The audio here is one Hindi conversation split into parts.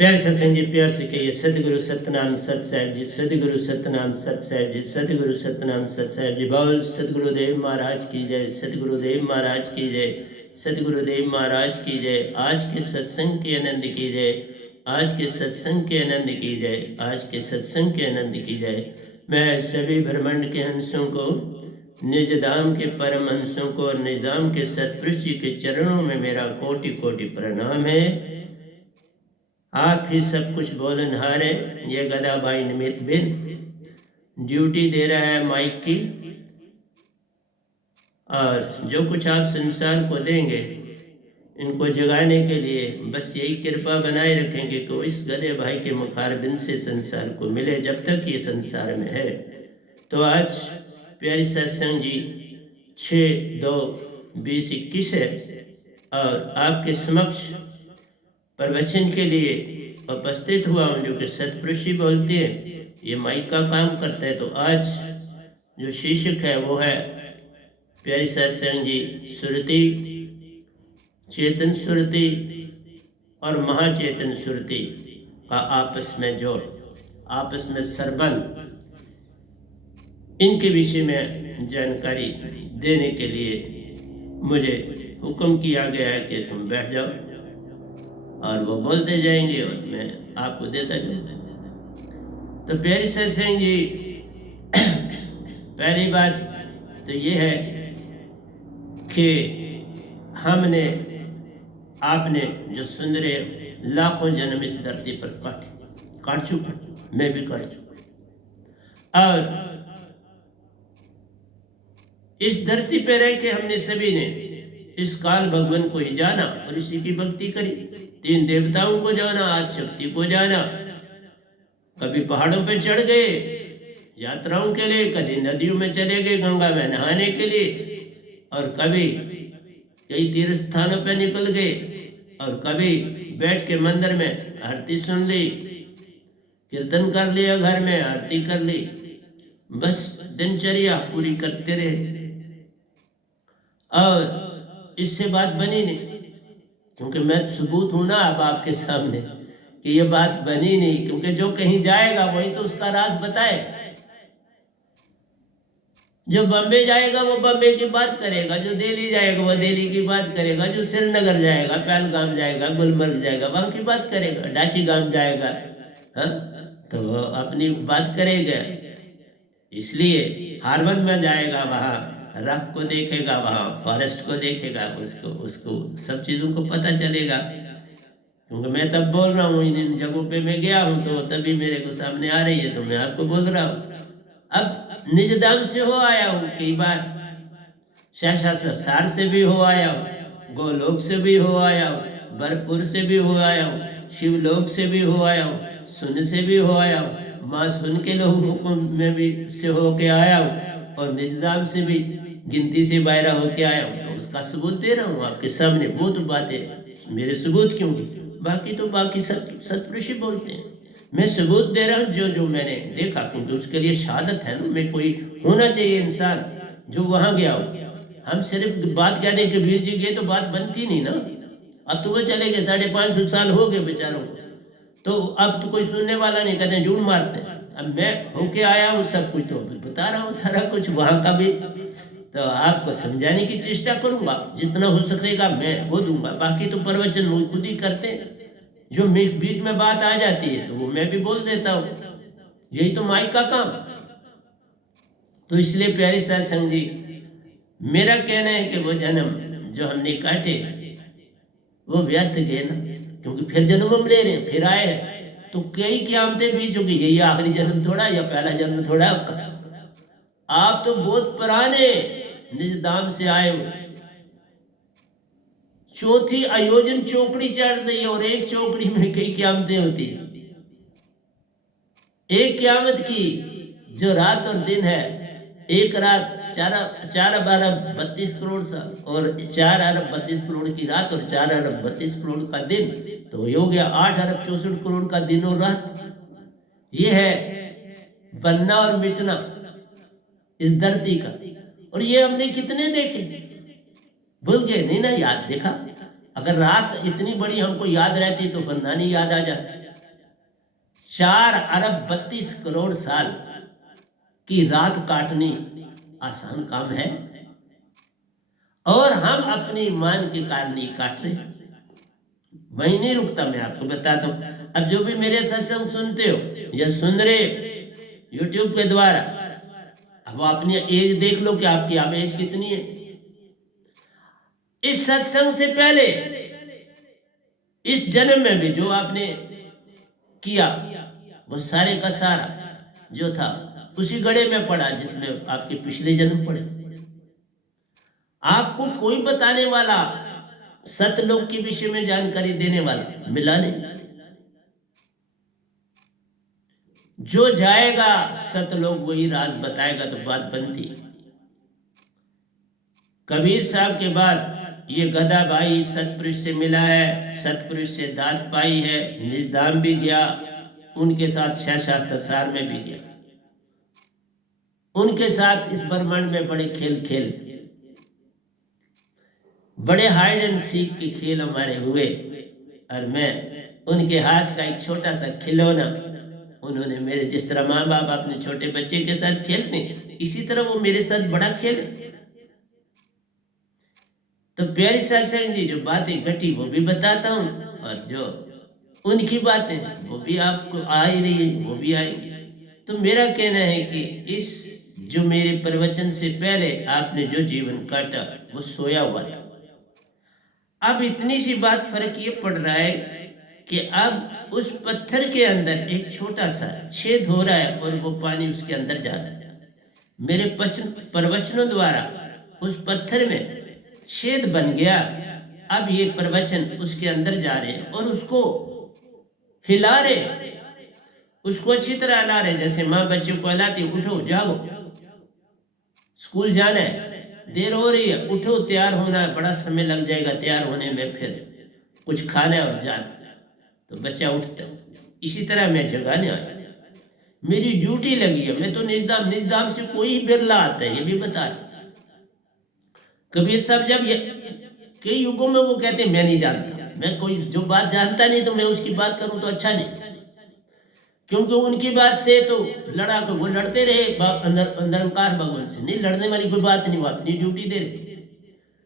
प्यारे सत्संग जी, प्यार से कहिए सतगुरु सतनाम सत साहिब जी, सतगुरु सतनाम सत साहिब जी, सतगुरु सतनाम सत साहिब जी। बोल सतगुरुदेव महाराज की जय, सतगुरुदेव महाराज की जय, सतगुरुदेव महाराज की जय। आज के सत्संग के आनंद की जय, आज के सत्संग के आनंद की जय, आज के सत्संग के आनंद की जय। मैं सभी ब्रह्मांड के हंसों को, निज धाम के परम हंसों को और निज धाम के सतपुरुष जी के चरणों में मेरा कोटि कोटि प्रणाम है। आप ही सब कुछ बोलनहार है। ये गदा भाई निमित बिन ड्यूटी दे रहा है माइक की, और जो कुछ आप संसार को देंगे इनको जगाने के लिए बस यही कृपा बनाए रखेंगे कि इस गधे भाई के मुखार बिन से संसार को मिले जब तक ये संसार में है। तो आज प्यारी सत्संग जी 6/2/2021 है और आपके समक्ष प्रवचन के लिए उपस्थित हुआ हूँ, जो कि सतपुरुषी बोलते हैं, ये माइक का काम करता है। तो आज जो शीर्षक है वो है प्यारी सत्संग जी सुरति, चेतन सुरति और महाचेतन सुरति का आपस में जोड़, आपस में संबंध, इनके विषय में जानकारी देने के लिए मुझे हुक्म किया गया है कि तुम बैठ जाओ और वो बोलते जाएंगे और मैं आपको देता जाऊंगा। तो प्यारी सत्संग जी, पहली बात तो ये है कि हमने आपने जो सुन रहे लाखों जन्म इस धरती पर काट चुका, मैं भी काट चुका, और इस धरती पर रह के हमने सभी ने इस काल भगवान को ही जाना और इसी की भक्ति करी। 3 देवताओं को जाना, आज शक्ति को जाना, कभी पहाड़ों पर चढ़ गए यात्राओं के लिए, कभी नदियों में चले गए गंगा में नहाने के लिए, और कभी कई तीर्थ स्थानों पर निकल गए, और कभी बैठ के मंदिर में आरती सुन ली, कीर्तन कर लिया, घर में आरती कर ली, बस दिनचर्या पूरी करते रहे। और इससे बात बनी नहीं, क्योंकि मैं सबूत हूं ना अब आपके सामने कि ये बात बनी नहीं, क्योंकि जो कहीं जाएगा वही तो उसका राज बताए। जो बम्बे जाएगा वो बम्बे की बात करेगा, जो दिल्ली जाएगा वो दिल्ली की बात करेगा, जो श्रीनगर जाएगा, पहलगाम जाएगा, गुलमर्ग जाएगा, वहां की बात करेगा, डाची गांव जाएगा, हाँ तो वो अपनी बात करेगा। इसलिए हार्बन में जाएगा, वहां रॉक को देखेगा, वहां फॉरेस्ट को देखेगा, उसको सब चीजों को पता चलेगा। क्योंकि मैं तब बोल रहा हूँ, इन जगहों पे मैं गया हूँ तो तभी मेरे को सामने आ रही है, तो मैं आपको बोल रहा हूँ। अब निज धाम से हो आया हूँ, कई बार सार से भी हो आया हूँ, गोलोक से भी हो आया हूँ, भरपुर से भी हो आया हूँ, शिवलोक से भी हो आया हूँ, सुन से भी हो आया हूँ, माँ सुन के लोगों को में भी से होके आया हूँ, और निज धाम से भी गिनती से बाहर होके आया हूँ। तो उसका सबूत दे रहा हूँ आपके सामने। वो तो बातें मेरे सबूत क्यों, बाकी तो बाकी सतपुरुष ही बोलते हैं। मैं सबूत दे रहा हूँ जो जो मैंने देखा, क्योंकि उसके लिए शहादत है ना, मैं कोई होना चाहिए इंसान जो वहां गया हो। हम सिर्फ बात कहने के वीर जी गए तो बात बनती नहीं ना। अब तो वो चले गए, 550 साल हो गए बेचारों, तो अब तो कोई सुनने वाला नहीं, कहते झूठ मारते। अब मैं होके आया हूँ, सब कुछ तो बता रहा हूँ, सारा कुछ वहां का भी, तो आपको समझाने की चेष्टा करूंगा, जितना हो सकेगा मैं वो दूंगा। बाकी तो प्रवचन वो खुद ही करते हैं, जो बीच में बात आ जाती है तो वो मैं भी बोल देता हूँ, यही तो माइक का काम। तो इसलिए प्यारी सत्संग जी, मेरा कहना है कि वो जन्म जो हमने काटे वो व्यर्थ गए ना, क्योंकि फिर जन्म हम ले रहे हैं, फिर आए हैं तो कई क़यामतें बीत चुकी, यही आखिरी जन्म थोड़ा या पहला जन्म थोड़ा आपका। आप तो बहुत पुराने निज धाम से आए हो। चौथी आयोजन चौकड़ी चढ़ रही है, और एक चौकड़ी में कई क़यामतें होती है। एक क़यामत की जो रात और दिन है, एक रात 4 अरब 32 करोड़ साल, और 4 अरब 32 करोड़ की रात, और 4 अरब 32 करोड़ का दिन, तो ये हो गया 8 अरब 64 करोड़ का दिन और रात। ये है बनना और मिटना इस धरती का। और ये हमने कितने देखे, भूल गए नहीं ना, याद देखा। अगर रात इतनी बड़ी हमको याद रहती तो बनना नहीं याद आ जाती, 4 अरब 32 करोड़ साल की रात काटनी आसान काम है, और हम अपनी ईमान के कारण ही काट रहे हैं। वही नहीं रुकता, मैं आपको बताता हूँ। अब जो भी मेरे सत्संग सुनते हो या सुन रहे यूट्यूब के द्वारा, अब वो अपनी एज देख लो कि आपकी अब एज कितनी है। इस सत्संग से पहले इस जन्म में भी जो आपने किया वो सारे का सारा जो था उसी गड़े में पड़ा जिसमें आपके पिछले जन्म पड़े। आपको कोई बताने वाला, सतलोक के विषय में जानकारी देने वाला मिला नहीं। जो जाएगा सतलोक वही राज बताएगा, तो बात बनती। कबीर साहब के बाद ये गधा भाई सतपुरुष से मिला है, सतपुरुष से दात पाई है, निजधाम भी गया, उनके साथ शास्त्र सार में भी गया, उनके साथ इस ब्रह्मांड में बड़े खेल खेल, बड़े हाइड एंड सीक के खेल हमारे हुए, और मैं उनके हाथ का एक छोटा सा खिलौना। उन्होंने मेरे, जिस तरह माँ बाप अपने छोटे बच्चे के साथ खेलते इसी तरह वो मेरे साथ बड़ा खेले। तो प्यारी सत्संग जी जो बातें घटी वो भी बताता हूँ, और जो उनकी बातें वो भी आपको आ ही रही है, वो भी आएंगी। तो मेरा कहना है कि इस जो मेरे प्रवचन से पहले आपने जो जीवन काटा वो सोया हुआ था। अब इतनी सी बात फर्क ये पड़ रहा है कि अब उस पत्थर के अंदर एक छोटा सा छेद हो रहा है और वो पानी उसके अंदर जा रहा है। मेरे प्रवचनों द्वारा उस पत्थर में छेद बन गया। अब ये प्रवचन उसके अंदर जा रहे हैं और उसको हिला रहे, उसको अच्छी तरह हिला रहे, जैसे माँ बच्चे को हिलाती, उठो जागो, स्कूल जाना है, देर हो रही है, उठो, तैयार होना है, बड़ा समय लग जाएगा तैयार होने में, फिर कुछ खाना है और जाना, तो बच्चा उठता है। इसी तरह मैं जगाने आया, मेरी ड्यूटी लगी है। मैं तो निजदाम से कोई बिरला आता है, ये भी बता रहा। कबीर साहब जब कई युगों में वो कहते हैं मैं नहीं जानता, मैं कोई जो बात जानता नहीं तो मैं उसकी बात करूं तो अच्छा नहीं, क्योंकि उनकी बात से तो लड़ा को वो लड़ते रहे निरंकार भगवान से, नहीं लड़ने वाली कोई बात नहीं, वो अपनी ड्यूटी दे रहे,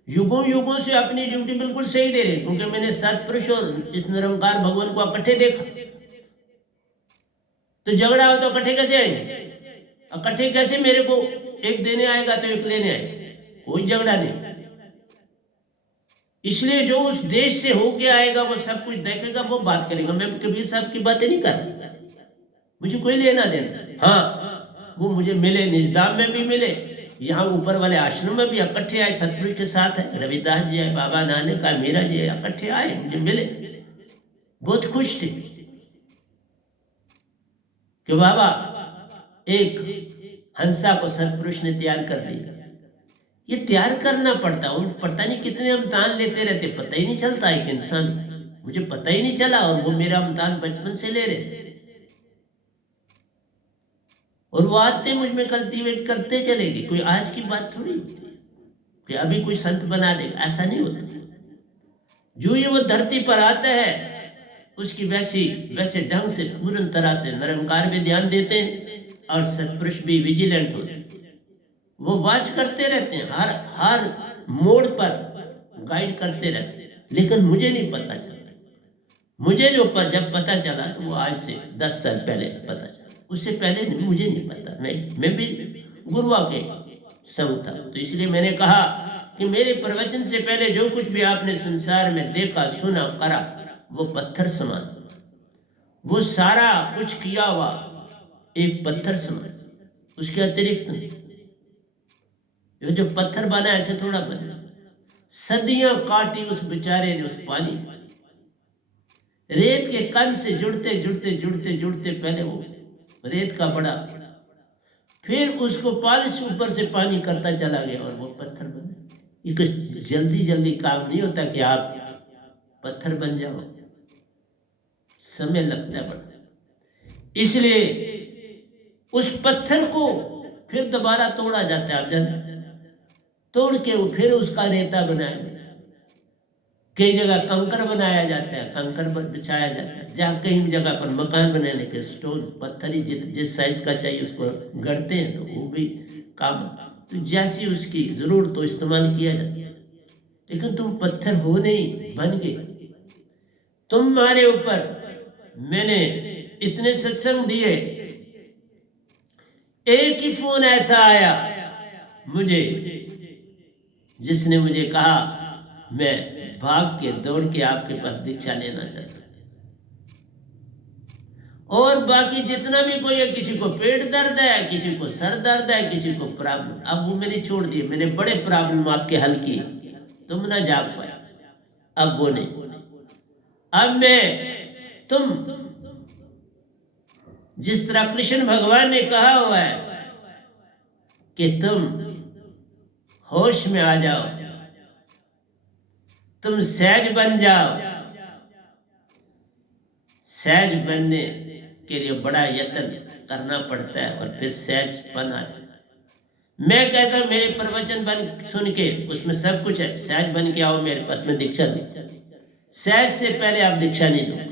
युगों युगों से अपनी ड्यूटी बिल्कुल सही दे रहे, क्योंकि मैंने सतपुरुष और इस निरंकार भगवान को इकट्ठे देखा। तो झगड़ा हो तो इकट्ठे कैसे आएंगे, इकट्ठे कैसे, मेरे को एक देने आएगा तो एक लेने आएगा, कोई झगड़ा नहीं। इसलिए जो उस देश से होके आएगा वो सब कुछ देखेगा, वो बात करेगा। मैं कबीर साहब की बातें नहीं कर रहा, मुझे कोई लेना देना। हाँ, वो मुझे मिले, निजदाम में भी मिले, यहाँ ऊपर वाले आश्रम में भी इकट्ठे आए, सतपुरुष के साथ है, रविदास जी है, बाबा नानक है, मीरा जी है, इकट्ठे आए, मुझे मिले, बहुत खुश थे कि बाबा एक हंसा को सतपुरुष ने तैयार कर दिया। ये तैयार करना पड़ता, उन पता नहीं कितने इम्तिहान लेते रहते, पता ही नहीं चलता एक इंसान, मुझे पता ही नहीं चला, और वो मेरा इम्तिहान बचपन से ले रहे, और वो आते मुझ में कल्टीवेट करते चलेगी। कोई आज की बात थोड़ी होती है कि अभी कोई संत बना देगा, ऐसा नहीं होता। जो ये वो धरती पर आता है उसकी वैसे ढंग से पूर्ण तरह से निरंकार भी ध्यान देते हैं और सतपुरुष भी विजिलेंट होते हैं, वो वॉच करते रहते हैं, हर मोड़ पर गाइड करते रहते हैं। लेकिन मुझे नहीं पता चला, मुझे जो जब पता चला तो वो आज से 10 साल पहले पता चला, उससे पहले नहीं, मुझे नहीं पता। मैं भी गुरुआ के संग था, तो इसलिए मैंने कहा कि मेरे प्रवचन से पहले जो कुछ भी आपने संसार में देखा, सुना, करा, वो पत्थर समान, वो सारा कुछ किया हुआ एक पत्थर समान, उसके अतिरिक्त नहीं। जो पत्थर बना ऐसे थोड़ा बना, सदियां काटी उस बेचारे ने उस पानी, रेत के कण से जुड़ते जुड़ते जुड़ते जुड़ते पहले वो रेत का बड़ा, फिर उसको पॉलिश ऊपर से पानी करता चला गया और वो पत्थर बना। ये कुछ जल्दी जल्दी काम नहीं होता कि आप पत्थर बन जाओ, समय लगता है बड़ा। इसलिए उस पत्थर को फिर दोबारा तोड़ा जाता है, आप जानते, तोड़ के वो फिर उसका रेता बनाएंगे, कई जगह कंकर बनाया जाता है, कंकर बिछाया जाता है। जहाँ कहीं जगह पर मकान बनाने के स्टोन पत्थर ही जिस साइज का चाहिए उसको गढ़ते हैं, तो वो भी काम। तो जैसी उसकी जरूरत तो इस्तेमाल किया जाता है। लेकिन तुम पत्थर हो नहीं, बन गए। तुम्हारे ऊपर मैंने इतने सत्संग दिए, एक ही फोन ऐसा आया मुझे जिसने मुझे कहा मैं भाग के दौड़ के आपके पास दीक्षा लेना चाहता हूं। और बाकी जितना भी कोई है, किसी को पेट दर्द है, किसी को सर दर्द है, किसी को प्रॉब्लम, अब वो मैंने छोड़ दिए। मैंने बड़े प्रॉब्लम आपके हल किए, तुम ना जाग पाए, अब वो नहीं। अब मैं तुम जिस तरह कृष्ण भगवान ने कहा हुआ है कि तुम होश में आ जाओ, तुम सहज बन जाओ। सहज बनने के लिए बड़ा यत्न करना पड़ता है और फिर सहजपन आता है। मैं कहता हूं मेरे प्रवचन बन सुन के उसमें सब कुछ है, सहज बन के आओ मेरे पास में दीक्षा दो। सहज से पहले आप दीक्षा नहीं दो,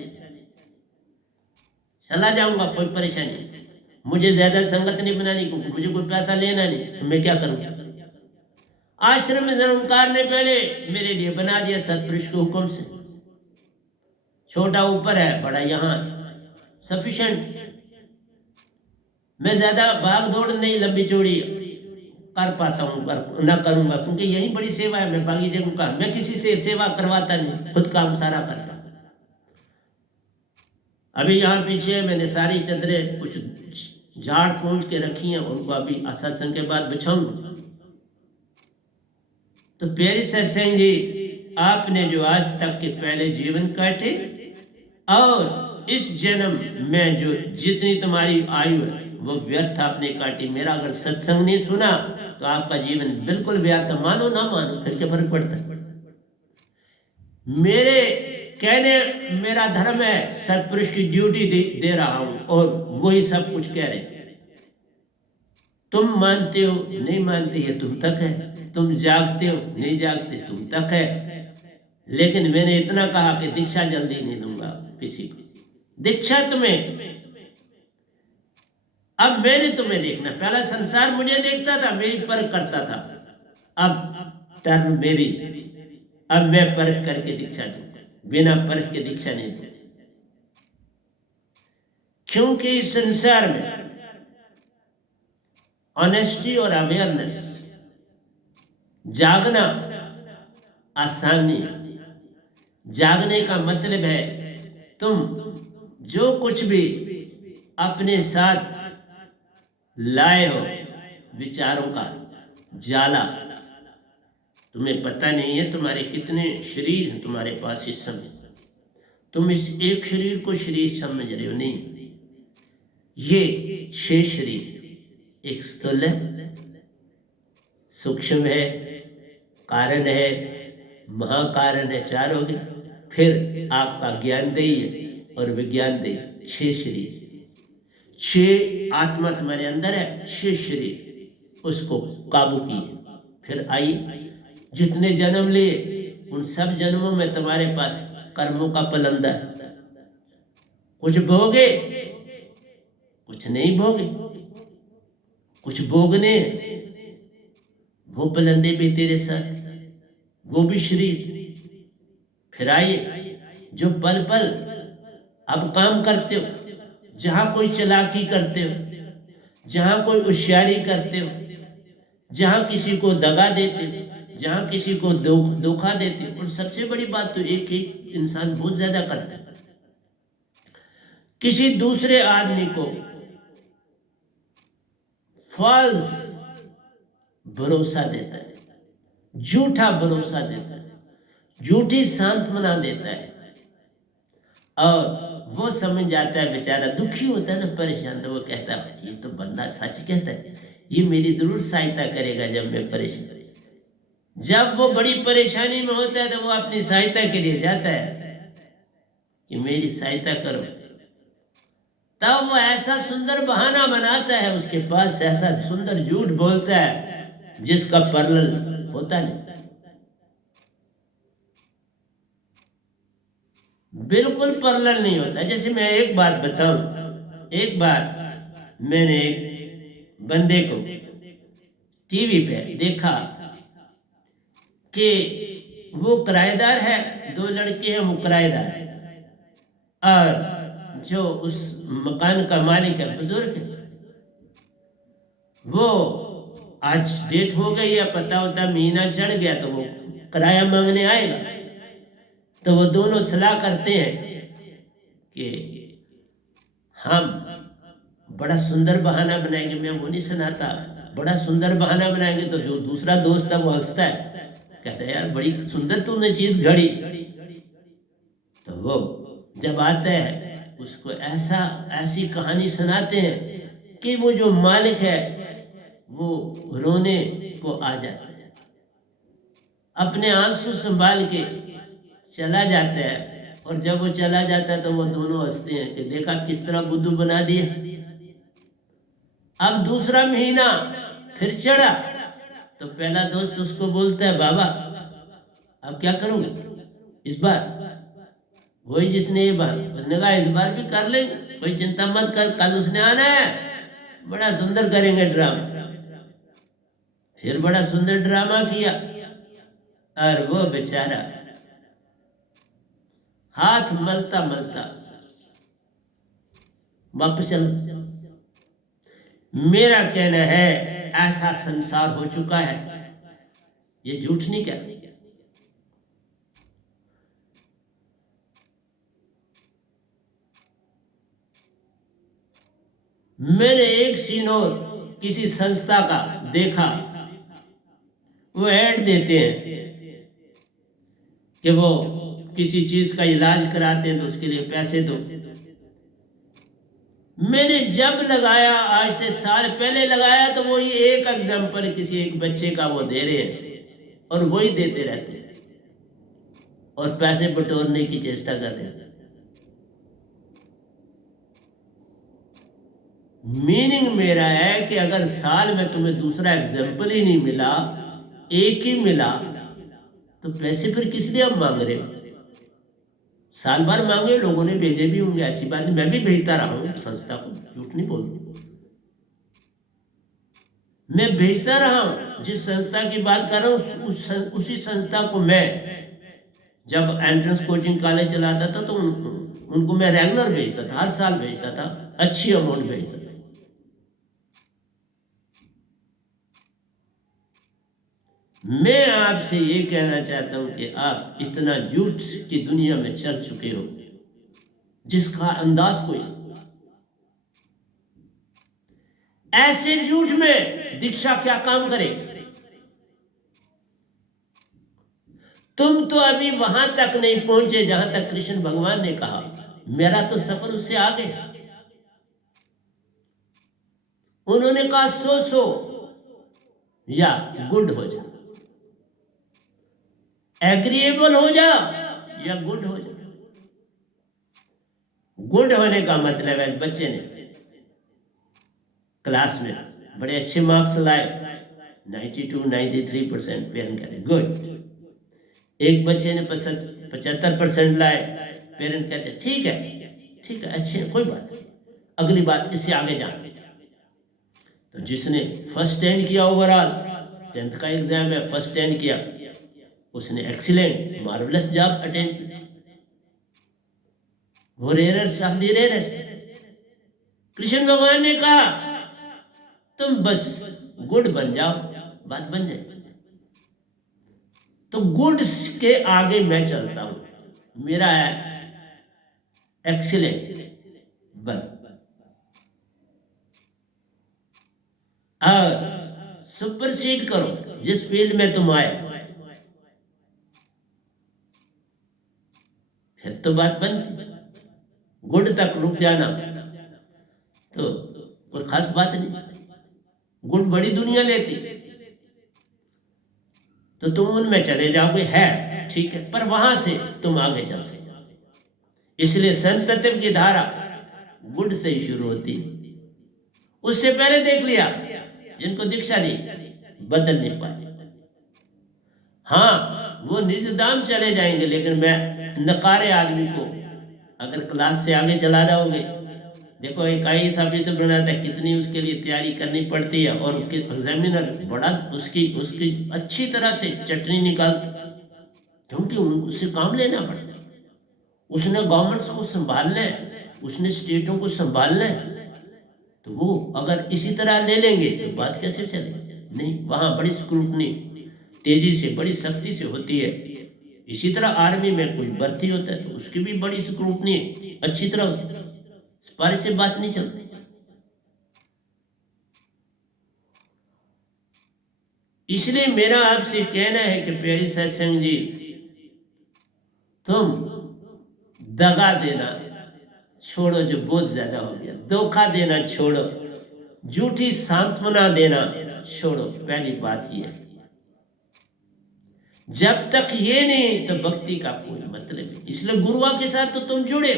चला जाऊंगा, कोई परेशानी नहीं। मुझे ज्यादा संगत नहीं बनानी, क्योंकि मुझे कोई पैसा लेना नहीं, तो मैं क्या करूंगा। आश्रम में निरंकार ने पहले मेरे लिए बना दिया सतपुरुष के हुक्म से। छोटा ऊपर है, बड़ा यहाँ सफिशिएंट। मैं ज्यादा भाग दौड़ नहीं लंबी चौड़ी कर पाता हूँ, ना करूंगा, क्योंकि यही बड़ी सेवा है। मैं बाकी जगह का मैं किसी से सेवा करवाता नहीं, खुद काम सारा करता। अभी यहाँ पीछे मैंने सारी चदरें कुछ झाड़ पूंछ के रखी हैं, उनको अभी सत्संग के बाद बिछाऊंगा। तो प्यारे सत्संग जी, आपने जो आज तक के पहले जीवन काटे और इस जन्म में जो जितनी तुम्हारी आयु है वो व्यर्थ आपने काटी। मेरा अगर सत्संग नहीं सुना तो आपका जीवन बिल्कुल व्यर्थ, मानो ना मानो फिर क्या फर्क पड़ता है। मेरे कहने मेरा धर्म है, सत्पुरुष की ड्यूटी दे रहा हूं और वही सब कुछ कह रहे। तुम मानते हो नहीं मानते ये तुम तक है, तुम जागते हो नहीं जागते तुम तक है। लेकिन मैंने इतना कहा कि दीक्षा जल्दी नहीं दूंगा किसी को। दीक्षा तुम्हें, अब मैंने तुम्हें देखना, पहला संसार मुझे देखता था, मेरी परख करता था। अब टर्न मेरी, अब मैं परख करके दीक्षा दूंगा, बिना परख के दीक्षा नहीं दूंगा। क्योंकि इस संसार में ऑनेस्टी और अवेयरनेस, जागना आसान नहीं है। जागने का मतलब है तुम जो कुछ भी अपने साथ लाए हो विचारों का जाला, तुम्हें पता नहीं है तुम्हारे कितने शरीर हैं तुम्हारे पास इस समय। तुम इस एक शरीर को शरीर समझ रहे हो, नहीं। ये 6 शरीर, एक स्थूल है, सूक्ष्म है, कारण है, महाकारण है, 4 हो गए। फिर आपका ज्ञानदेही है और विज्ञानदेही, 6 शरीर। 6 आत्मा तुम्हारे अंदर है, 6 शरीर, उसको काबू किए। फिर आइए, जितने जन्म लिए उन सब जन्मों में तुम्हारे पास कर्मों का पलंदा है। कुछ भोगे, कुछ नहीं भोगे, कुछ भोगने, वो पलंदे भी तेरे साथ, वो भी शरीर। फिर आइए, जो पल पल अब काम करते हो, जहां कोई चालाकी करते हो, जहां कोई होशियारी करते हो, जहां किसी को दगा देते हो, जहां किसी को धोखा देते हो। और सबसे बड़ी बात तो एक इंसान बहुत ज्यादा करता है, किसी दूसरे आदमी को फॉल्स भरोसा देता है, झूठा भरोसा देता है, झूठी सांत्वना देता है। और वो समझ जाता है, बेचारा दुखी होता है ना, परेशान, तो वो कहता है ये तो बंदा सच कहता है, ये मेरी जरूर सहायता करेगा जब मैं परेशान। जब वो बड़ी परेशानी में होता है तो वो अपनी सहायता के लिए जाता है कि मेरी सहायता करो। तब वो ऐसा सुंदर बहाना बनाता है, उसके पास ऐसा सुंदर झूठ बोलता है जिसका पैरेलल होता नहीं। बिल्कुल पैरेलल नहीं होता। जैसे मैं एक बात बताऊं, एक बार मैंने एक बंदे को टीवी पे देखा कि वो किराएदार है, दो लड़के हैं, वो किराएदार है, और जो उस मकान का मालिक है बुजुर्ग है, वो आज डेट हो गई है, पता होता महीना चढ़ गया तो वो किराया मांगने आएगा। तो वो दोनों सलाह करते हैं कि हम बड़ा सुंदर बहाना बनाएंगे। मैं वो नहीं सुनाता, बड़ा सुंदर बहाना बनाएंगे। तो जो दूसरा दोस्त है वो हंसता है, कहता है यार बड़ी सुंदर तूने चीज घड़ी। तो वो जब आता है उसको ऐसी कहानी सुनाते हैं कि वो जो मालिक है वो रोने को आ जाता है, अपने आंसू संभाल के चला जाता है। और जब वो चला जाता है तो वो दोनों हंसते हैं कि देखा किस तरह बुद्धू बना दिया। अब दूसरा महीना फिर चढ़ा तो पहला दोस्त उसको बोलता है, बाबा अब क्या करोगे इस बार? वही जिसने ये बार, उसने कहा इस बार भी कर लेंगे, कोई चिंता मत कर, कल उसने आना है, बड़ा सुंदर करेंगे ड्रामा। फिर बड़ा सुंदर ड्रामा किया और वो बेचारा हाथ मलता मलता वापस चला। मेरा कहना है ऐसा संसार हो चुका है, ये झूठ नहीं क्या। मैंने एक सीन और किसी संस्था का देखा, वो ऐड देते हैं कि वो किसी चीज का इलाज कराते हैं तो उसके लिए पैसे दो। मैंने जब लगाया, आज से साल पहले लगाया, तो वो ये एक एग्जाम्पल किसी एक बच्चे का वो दे रहे हैं और वही देते रहते हैं और पैसे बटोरने की चेष्टा कर रहे हैं। मीनिंग मेरा है कि अगर साल में तुम्हें दूसरा एग्जाम्पल ही नहीं मिला, एक ही मिला, तो पैसे फिर किस लिए आप मांग रहे हो? साल भर मांगे, लोगों ने भेजे भी होंगे, ऐसी बात नहीं, मैं भी भेजता रहा हूं संस्था को, झूठ नहीं बोल रहा। मैं भेजता रहा हूं, जिस संस्था की बात कर रहा हूं उसी संस्था को मैं जब एंट्रेंस कोचिंग कॉलेज चलाता था तो उनको मैं रेगुलर भेजता था, हर साल भेजता था, अच्छी अमाउंट भेजता था। मैं आपसे ये कहना चाहता हूं कि आप इतना झूठ की दुनिया में चल चुके हो जिसका अंदाज कोई। ऐसे झूठ में दीक्षा क्या काम करे? तुम तो अभी वहां तक नहीं पहुंचे जहां तक कृष्ण भगवान ने कहा, मेरा तो सफर उससे आगे। उन्होंने कहा सो या गुड हो जा, एग्रीएबल हो जा या गुड हो जा। गुड होने का मतलब है बच्चे ने क्लास में बड़े अच्छे मार्क्स लाए, 92-93% पेरेंट कहते गुड। एक बच्चे ने 75% लाए, पेरेंट कहते ठीक है अच्छे हैं, कोई बात नहीं, अगली बात इससे आगे जाना। तो जिसने फर्स्ट स्टैंड किया, ओवरऑल 10th का एग्जाम है, फर्स्ट स्टैंड किया, उसने एक्सीलेंट मार्वलस जॉब अटेंड की। वो rarest of the rarest. Krishna भगवान ने कहा तुम बस गुड बन जाओ, बात बन जाए। तो गुड के आगे मैं चलता हूं, मेरा है एक्सीलेंट बन। और सुपरसीड करो जिस फील्ड में तुम आए, फिर तो बात बनती। गुड तक रुक जाना तो कोई खास बात नहीं, गुड बड़ी दुनिया लेती, तो तुम उनमें चले जाओगे, है ठीक है, पर वहां से तुम आगे चल सकते। इसलिए संतत्व की धारा गुड से ही शुरू होती। उससे पहले देख लिया जिनको दीक्षा दी बदल नहीं पाए। हाँ वो निर्दाम चले जाएंगे, लेकिन मैं नकारे आदमी को अगर क्लास से आगे चला जाओगे, देखो एक IAS ऑफिसर बनाता है, कितनी उसके लिए तैयारी करनी पड़ती है, और एग्जामिनर बड़ा उसकी उसकी अच्छी तरह से चटनी निकाल, क्योंकि उससे काम लेना पड़ता है। उसने गवर्नमेंट्स को संभालना है, उसने स्टेटों को संभालना है, तो वो अगर इसी तरह ले लेंगे तो बात कैसे चलेगी? नहीं, वहाँ बड़ी स्क्रूटनी तेजी से, बड़ी सख्ती से होती है। इसी तरह आर्मी में कोई भर्ती होता है तो उसकी भी बड़ी स्क्रूटनी अच्छी तरह होती है, सिपाही से बात नहीं चलती। इसलिए मेरा आपसे कहना है कि प्यारी सत्संग जी, तुम दगा देना छोड़ो, जो बहुत ज्यादा हो गया। धोखा देना छोड़ो, झूठी सांत्वना देना छोड़ो। पहली बात ये, जब तक ये नहीं तो भक्ति का कोई मतलब नहीं। इसलिए गुरुआ के साथ तो तुम जुड़े,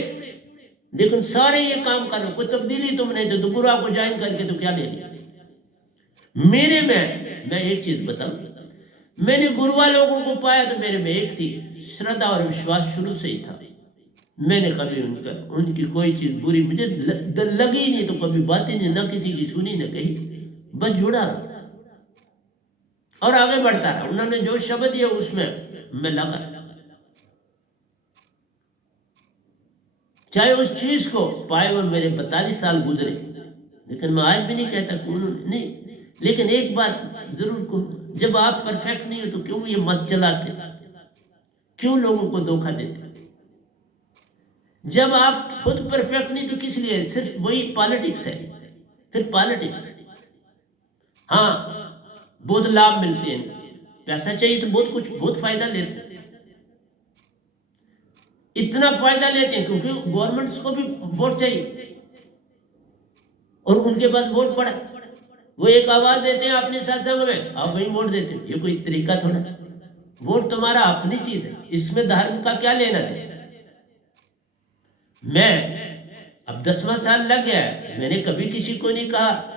लेकिन सारे ये काम करो, कोई तब्दीली तुम नहीं दे तो गुरुआ को ज्वाइन करके तो क्या ले लिया? मेरे में, मैं एक चीज बताऊं, मैंने गुरुआ लोगों को पाया तो मेरे में एक थी श्रद्धा और विश्वास, शुरू से ही था। मैंने कभी उनकी कोई चीज बुरी मुझे लगी नहीं, तो कभी बातें नहीं, ना किसी की सुनी ना कही, बस जुड़ा और आगे बढ़ता रहा। उन्होंने जो शब्द दिया उसमें मैं लगा, चाहे उस चीज को पाए हुए मेरे 42 साल गुजरे, लेकिन मैं आज भी नहीं कहता कि उन्होंने नहीं। लेकिन एक बात जरूर कहूं, जब आप परफेक्ट नहीं हो तो क्यों ये मत चलाते, क्यों लोगों को धोखा देते? जब आप खुद परफेक्ट नहीं तो किस लिए? सिर्फ वही पॉलिटिक्स है, फिर पॉलिटिक्स। हाँ, बहुत लाभ मिलते हैं, पैसा चाहिए तो बहुत कुछ, बहुत फायदा लेते हैं। इतना फायदा लेते हैं क्योंकि गवर्नमेंट्स को भी वोट चाहिए, और उनके पास वोट पड़ा, वो एक आवाज देते हैं अपने सत्संग में, आप वही वोट देते हो। ये कोई तरीका थोड़ा? वोट तुम्हारा अपनी चीज है, इसमें धर्म का क्या लेना है? मैं अब 10वां साल लग गया है, मैंने कभी किसी को नहीं कहा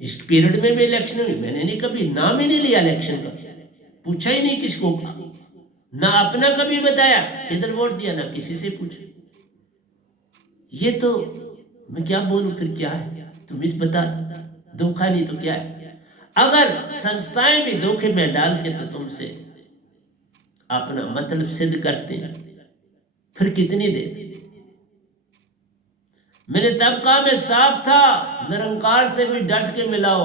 इस पीरियड में भी इलेक्शन हुई, मैंने नहीं कभी नाम ही नहीं लिया इलेक्शन का, पूछा ही नहीं किसको, ना अपना कभी बताया किधर वोट दिया, ना किसी से पूछा। ये तो मैं क्या बोलूं, फिर क्या है? तुम इस बता, धोखा नहीं तो क्या है? अगर संस्थाएं भी धोखे में डाल के तो तुमसे अपना मतलब सिद्ध करते हैं, फिर कितनी देर? मैंने तब कहा मैं साफ था, निरंकार से भी डट के मिलाओ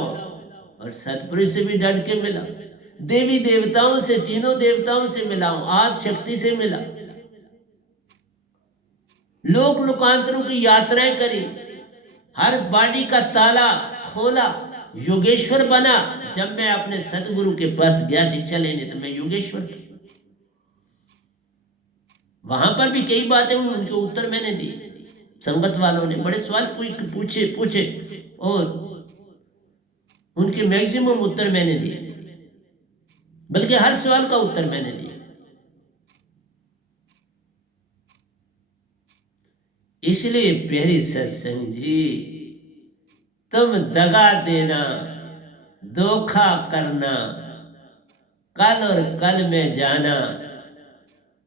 और सतपुरुष से भी डट के मिला, देवी देवताओं से, तीनों देवताओं से मिलाओ, आदि शक्ति से मिला, लोक लोकांतरों की यात्राएं करी, हर बाड़ी का ताला खोला, योगेश्वर बना। जब मैं अपने सतगुरु के पास गया दीक्षा लेने तो मैं योगेश्वर था। वहां पर भी कई बातें हुई, उनके उत्तर मैंने दी। संगत वालों ने बड़े सवाल पूछे और उनके मैक्सिमम उत्तर मैंने दिए, बल्कि हर सवाल का उत्तर मैंने दिया। इसलिए प्यारी सत्संग जी, तुम दगा देना, धोखा करना, कल और कल में जाना,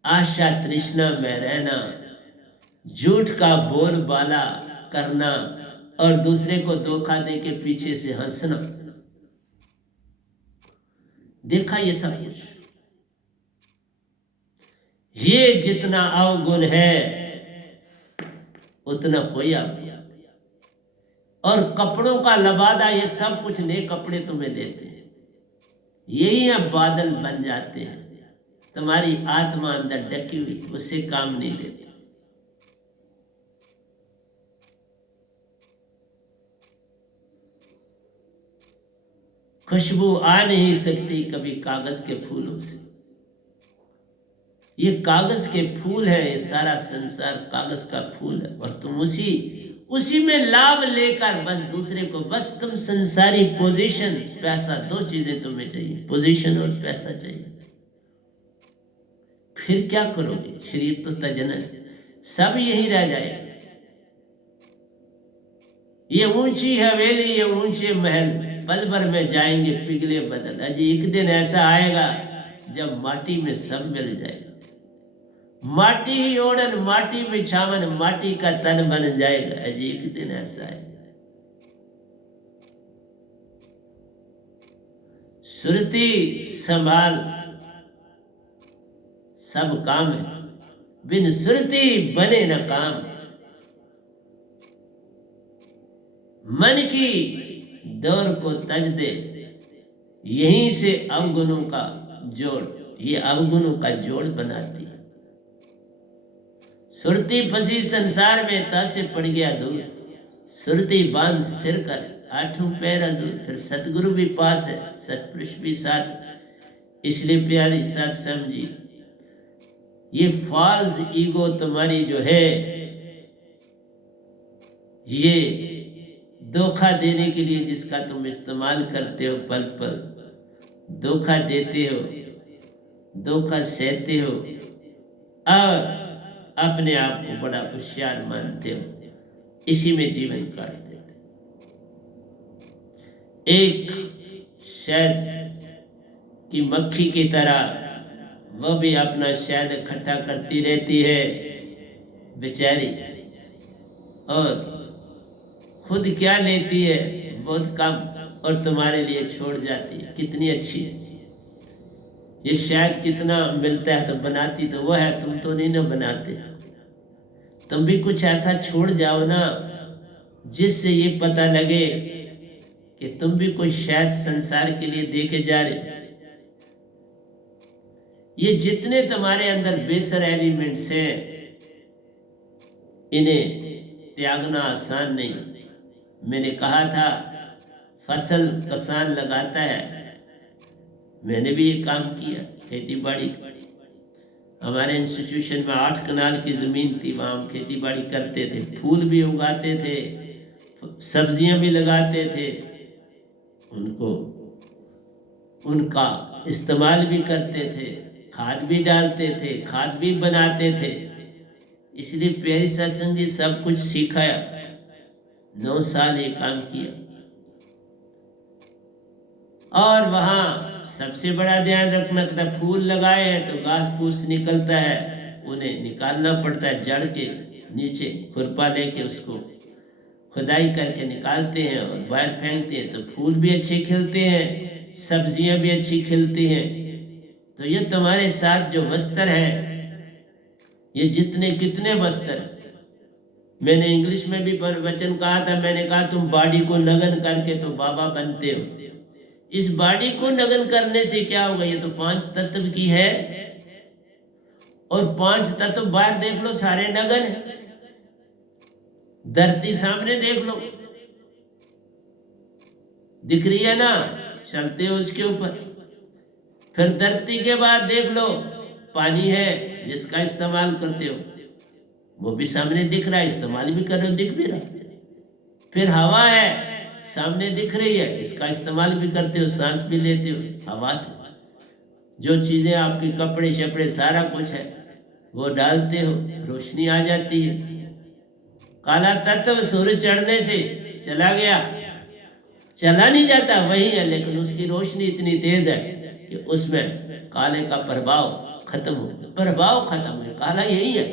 आशा तृष्णा में रहना, झूठ का बोलबाला करना और दूसरे को धोखा दे के पीछे से हंसना, देखा ये सब कुछ। ये जितना अवगुण है उतना कोई अवगुण। और कपड़ों का लबादा, ये सब कुछ नए कपड़े तुम्हें देते हैं, यही अब बादल बन जाते हैं। तुम्हारी आत्मा अंदर ढकी हुई, उससे काम नहीं लेते। खुशबू आ नहीं सकती कभी कागज के फूलों से। ये कागज के फूल है, ये सारा संसार कागज का फूल है, और तुम उसी में लाभ लेकर बस दूसरे को, बस तुम संसारी पोजीशन, पैसा, दो चीजें तुम्हें चाहिए, पोजीशन और पैसा चाहिए। फिर क्या करोगे? शरीर तो तजना है, सब यही रह जाएगा। ये ऊंची हवेली, ये ऊंचे महल, पल भर में जाएंगे पिघले बदल। अजी एक दिन ऐसा आएगा जब माटी में सब मिल जाएगा, माटी ही ओढ़न माटी बिछावन, माटी का तन बन जाएगा। अजी एक दिन ऐसा है। सुरती संभाल सब काम है, बिन सुरती बने न काम। मन की दौर को तज दे, यहीं से अवगुणों का जोड़, ये अवगुणों का जोड़ बनाती है। सुरती फंसी संसार में, ता से पड़ गया दूर। सुरती बांध स्थिर कर, आठों पैर हजूर। फिर सतगुरु भी पास है, सतपुरुष भी साथ। इसलिए प्यारी साथ समझी, ये फॉल्स ईगो तुम्हारी जो है, ये धोखा देने के लिए जिसका तुम इस्तेमाल करते हो, पल पल धोखा देते हो, धोखा सहते हो और अपने आप को बड़ा होशियार मानते हो, इसी में जीवन काट देते। एक शहद की मक्खी की तरह वह भी अपना शहद इकट्ठा करती रहती है बेचारी, और खुद क्या लेती है, बहुत कम, और तुम्हारे लिए छोड़ जाती है। कितनी अच्छी है ये शहद, कितना मिलता है तो बनाती तो वो है, तुम तो नहीं ना बनाते। तुम भी कुछ ऐसा छोड़ जाओ ना जिससे ये पता लगे कि तुम भी कोई शहद संसार के लिए दे के जा रहे। ये जितने तुम्हारे अंदर बेसर एलिमेंट्स हैं, इन्हें त्यागना आसान नहीं। मैंने कहा था फसल किसान लगाता है, मैंने भी ये काम किया, खेती बाड़ी। हमारे इंस्टीट्यूशन में 8 कनाल की ज़मीन थी, वहाँ हम खेती बाड़ी करते थे, फूल भी उगाते थे, सब्जियां भी लगाते थे, उनको उनका इस्तेमाल भी करते थे, खाद भी डालते थे, खाद भी बनाते थे। इसलिए प्यारी सत्संग जी सब कुछ सिखाया। 9 साल ये काम किया, और वहाँ सबसे बड़ा ध्यान रखना था, फूल लगाए हैं तो घास फूस निकलता है, उन्हें निकालना पड़ता है। जड़ के नीचे खुरपा लेके उसको खुदाई करके निकालते हैं और बाहर फेंकते हैं, तो फूल भी अच्छे खिलते हैं, सब्जियां भी अच्छी खिलती हैं। तो ये तुम्हारे साथ जो वस्त्र हैं, ये जितने कितने वस्त्र, मैंने इंग्लिश में भी वचन कहा था, मैंने कहा तुम बॉडी को नगन करके तो बाबा बनते हो। इस बॉडी को नगन करने से क्या होगा, ये तो 5 तत्व की है, और 5 तत्व बाहर देख लो सारे नगन है। धरती सामने देख लो, दिख रही है ना, चलते हो उसके ऊपर। फिर धरती के बाद देख लो पानी है जिसका इस्तेमाल करते हो, वो भी सामने दिख रहा है, इस्तेमाल भी कर रहे हो, दिख भी रहा। फिर हवा है सामने दिख रही है, इसका इस्तेमाल भी करते हो, सांस भी लेते हो हवा से। जो चीजें आपके कपड़े शपड़े सारा कुछ है वो डालते हो, रोशनी आ जाती है। काला तत्व सूरज चढ़ने से चला गया, चला नहीं जाता, वही है, लेकिन उसकी रोशनी इतनी तेज है कि उसमें काले का प्रभाव खत्म हो गया। प्रभाव खत्म है, काला यही है,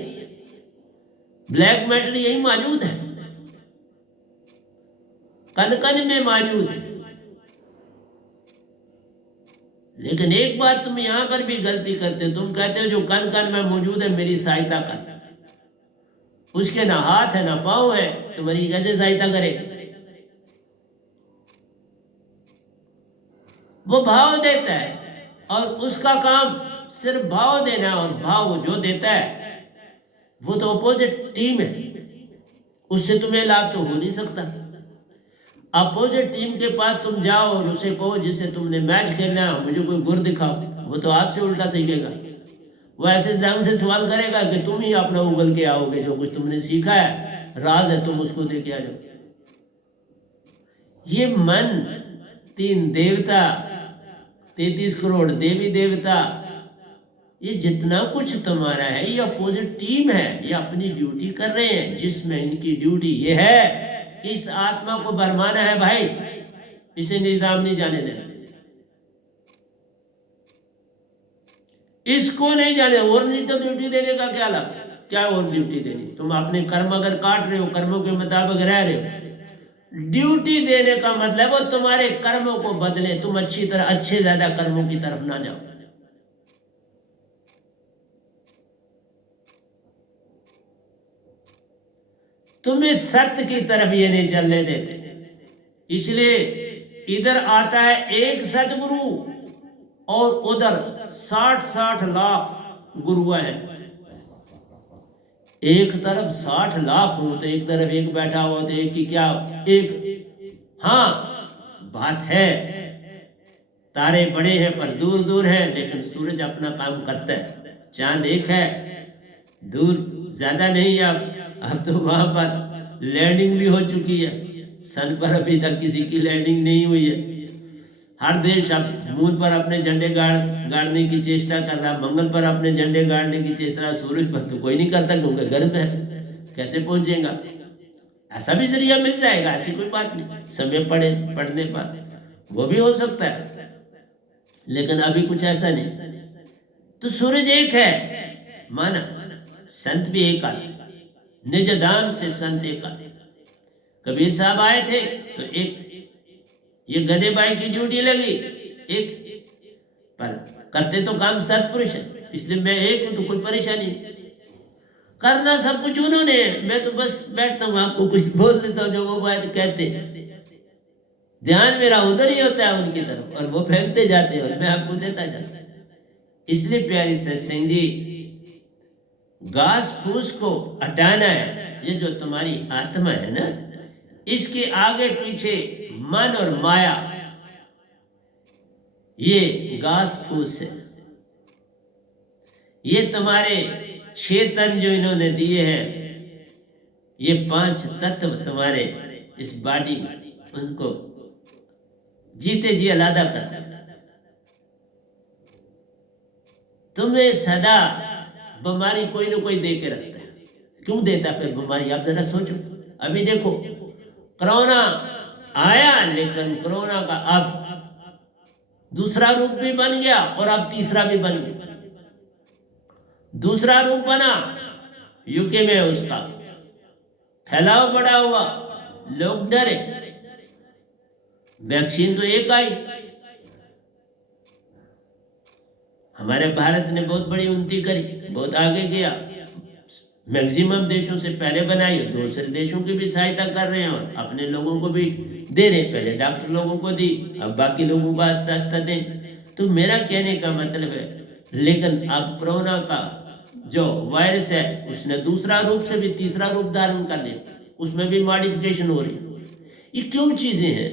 ब्लैक मैटर यही मौजूद है, कण कण में मौजूद है। लेकिन एक बात तुम यहां पर भी गलती करते हो, तुम कहते हो जो कण कण में मौजूद है मेरी सहायता कर, उसके ना हाथ है ना पांव है, तुम्हारी कैसे सहायता करे? वो भाव देता है और उसका काम सिर्फ भाव देना, और भाव जो देता है वो तो अपोजिट टीम है, उससे तुम्हें लाभ तो हो नहीं सकता। अपोजिट टीम के पास तुम जाओ और उसे कहो जिससे तुमने मैच खेलना है, मुझे कोई गुर दिखाओ, वो तो आपसे उल्टा सीखेगा। वो ऐसे ढंग से सवाल करेगा कि तुम ही अपना उगल के आओगे, जो कुछ तुमने सीखा है राज है, तुम उसको दे के आ जाओ। ये मन, 3 देवता, 33 करोड़ देवी देवता, ये जितना कुछ तुम्हारा है ये अपोजिट टीम है, ये अपनी ड्यूटी कर रहे हैं, जिसमें इनकी ड्यूटी ये है कि इस आत्मा को भरमाना है भाई, इसे निजाम नहीं जाने देना। इसको नहीं जाने। और नहीं तो ड्यूटी देने का क्या लाभ, क्या और ड्यूटी देनी? तुम अपने कर्म अगर काट रहे हो, कर्मों के मुताबिक रह रहे हो, ड्यूटी देने का मतलब वो तुम्हारे कर्मों को बदले, तुम अच्छी तरह अच्छे ज्यादा कर्मों की तरफ ना जाओ। तुम्हें सत्य की तरफ ये नहीं चलने देते। इसलिए इधर आता है एक सदगुरु और उधर 60-60 लाख गुरु है। एक तरफ 60 लाख हो तो एक तरफ एक बैठा हो तो एक की क्या एक। हाँ, बात है, तारे बड़े हैं पर दूर दूर है, लेकिन सूरज अपना काम करता है। चांद एक है, दूर ज्यादा नहीं। अब तो वहां पर लैंडिंग भी हो चुकी है, सन पर अभी तक किसी की लैंडिंग नहीं हुई है। हर देश अब मून पर अपने झंडे गाड़ने की चेष्टा कर रहा, मंगल पर अपने झंडे गाड़ने की चेष्टा। सूरज पर तो कोई नहीं करता क्योंकि गर्म है, कैसे पहुंचेगा? ऐसा भी जरिया मिल जाएगा, ऐसी कोई बात नहीं, समय पड़ने पर वो भी हो सकता है, लेकिन अभी कुछ ऐसा नहीं। तो सूरज एक है माना, संत भी एक आते, निज दान से संत एक आते। कबीर साहब आए थे तो एक, ये गधे बाई की ड्यूटी लगी एक, पर करते तो काम सत्पुरुष है, इसलिए मैं एक हूं तो कोई परेशानी नहीं। करना सब कुछ उन्होंने है, मैं तो बस बैठता हूं, आपको कुछ बोल देता हूं जो वो बात कहते। ध्यान मेरा उधर ही होता है उनकी तरफ, और वो फेंकते जाते हैं और मैं आपको देता जाता। इसलिए प्यारी सत्संग जी, घास फूस को हटाना है। ये जो तुम्हारी आत्मा है ना, इसके आगे पीछे मन और माया, ये घास फूस है। ये तुम्हारे 6 तन जो इन्होंने दिए हैं, ये 5 तत्व तुम्हारे इस बॉडी में, उनको जीते जी अलादा करता। तुम्हें सदा बीमारी कोई ना कोई दे के रखता है। क्यों देता फिर बीमारी, आप जरा सोचो। अभी देखो कोरोना आया, लेकिन कोरोना का अब दूसरा रूप भी बन गया और अब तीसरा भी बन गया। दूसरा रूप बना यूके में, उसका फैलाव बढ़ा हुआ, लोग डरे। वैक्सीन तो एक आई, हमारे भारत ने बहुत बड़ी उन्नति करी, बहुत आगे गया, मैक्सिमम देशों से पहले बनाई, दूसरे देशों की भी सहायता कर रहे हैं और अपने लोगों को भी दे रहे। पहले डॉक्टर लोगों को दी, अब बाकी लोगों को आस्ता आस्ता दें। तो मेरा कहने का मतलब है, लेकिन अब कोरोना का जो वायरस है, उसने दूसरा रूप से भी तीसरा रूप धारण कर लिया, उसमें भी मॉडिफिकेशन हो रही। ये क्यों चीजें हैं?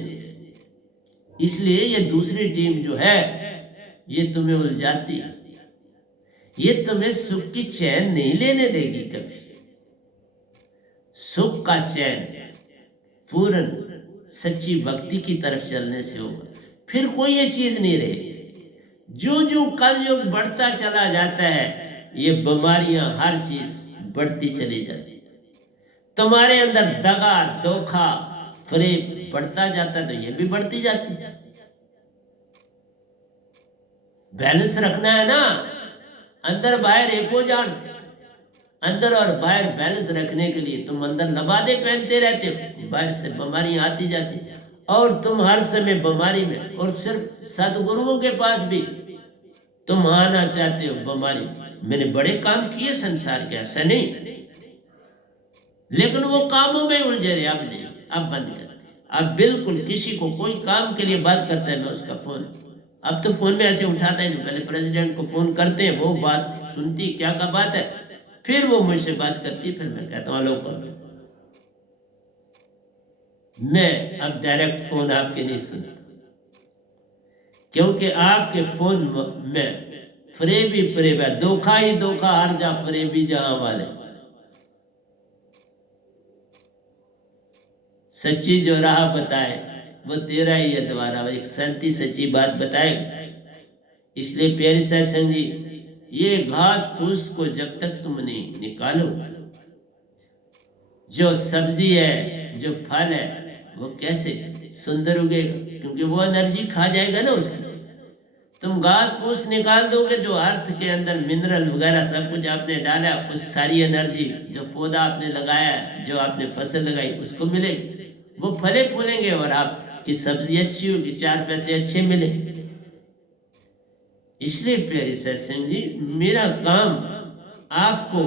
इसलिए ये दूसरी टीम जो है, ये तुम्हें उलझाती है, ये तुम्हें सुख की चैन नहीं लेने देगी कभी। सुख का चैन पूर्ण सच्ची भक्ति की तरफ चलने से होगा, फिर कोई ये चीज नहीं रहेगी। जो जो कलयुग बढ़ता चला जाता है, ये बीमारियां हर चीज बढ़ती चली जाती है। तुम्हारे अंदर दगा धोखा फरेब बढ़ता जाता है, तो ये भी बढ़ती जाती है। बैलेंस रखना है ना, अंदर बाहर एक हो जान। अंदर और बाहर बैलेंस रखने के लिए तुम अंदर लबादे पहनते रहते हो, बाहर से बीमारियां आती जाती, और तुम हर समय बीमारी में। और सिर्फ सदगुरुओं के पास भी तुम आना चाहते हो बीमारी। मैंने बड़े काम किए संसार के, ऐसा नहीं, लेकिन वो कामों में उलझे रहे। अब नहीं, अब बंद करते। अब बिल्कुल किसी को कोई काम के लिए बात करता है, मैं उसका फोन, अब तो फोन में ऐसे उठाता ही नहीं। पहले प्रेसिडेंट को फोन करते हैं, वो बात सुनती क्या का बात है, फिर वो मुझसे बात करती, फिर मैं कहता हूँ हेलो कॉल। मैं अब डायरेक्ट फोन आपके नहीं सुनता, क्योंकि आपके फोन में फरेब ही फरेब है, धोखा ही धोखा, हर जा फरेबी जहां वाले। सच्ची जो राह बताए वो तेरा ही है द्वारा, एक संती सच्ची बात बताएगा। इसलिए प्यारी सत्संग जी, ये घास फूस को जब तक तुम नहीं निकालो, जो सब्जी है जो फल है वो कैसे सुंदर उगेगा, क्योंकि वो एनर्जी खा जाएगा ना उसकी। तुम घास फूस निकाल दोगे, जो अर्थ के अंदर मिनरल वगैरह सब कुछ आपने डाला, उस सारी एनर्जी जो पौधा आपने लगाया, जो आपने फसल लगाई, उसको मिलेगी, वो फले फूलेंगे और आपकी सब्जी अच्छी होगी, 4 पैसे अच्छे मिले। इसलिए प्यारे सत्संग जी, मेरा काम आपको,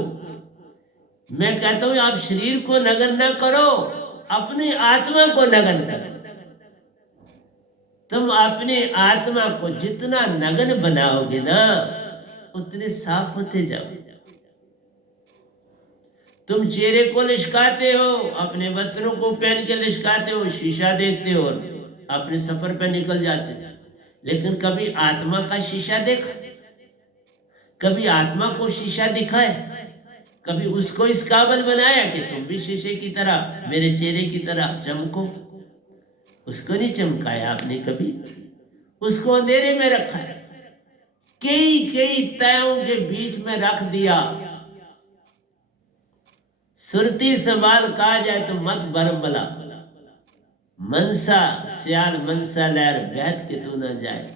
मैं कहता हूं आप शरीर को नगन ना करो, अपनी आत्मा को नगन करो। तुम अपने आत्मा को जितना नगन बनाओगे ना, उतने साफ होते जाओ। तुम चेहरे को लिशकाते हो, अपने वस्त्रों को पहन के लिशकाते हो, शीशा देखते हो और अपने सफर पे निकल जाते हो, लेकिन कभी आत्मा का शीशा देखा? कभी आत्मा को शीशा दिखाए? कभी उसको इस काबिल बनाया कि तुम भी शीशे की तरह, मेरे चेहरे की तरह चमको? उसको नहीं चमकाया आपने कभी, उसको अंधेरे में रखा है, कई कई तयों के बीच में रख दिया। सुरती सवाल कहा जाए तो मत बरमला, मनसा सियाल मनसा लहर बैठ के तू न जाए।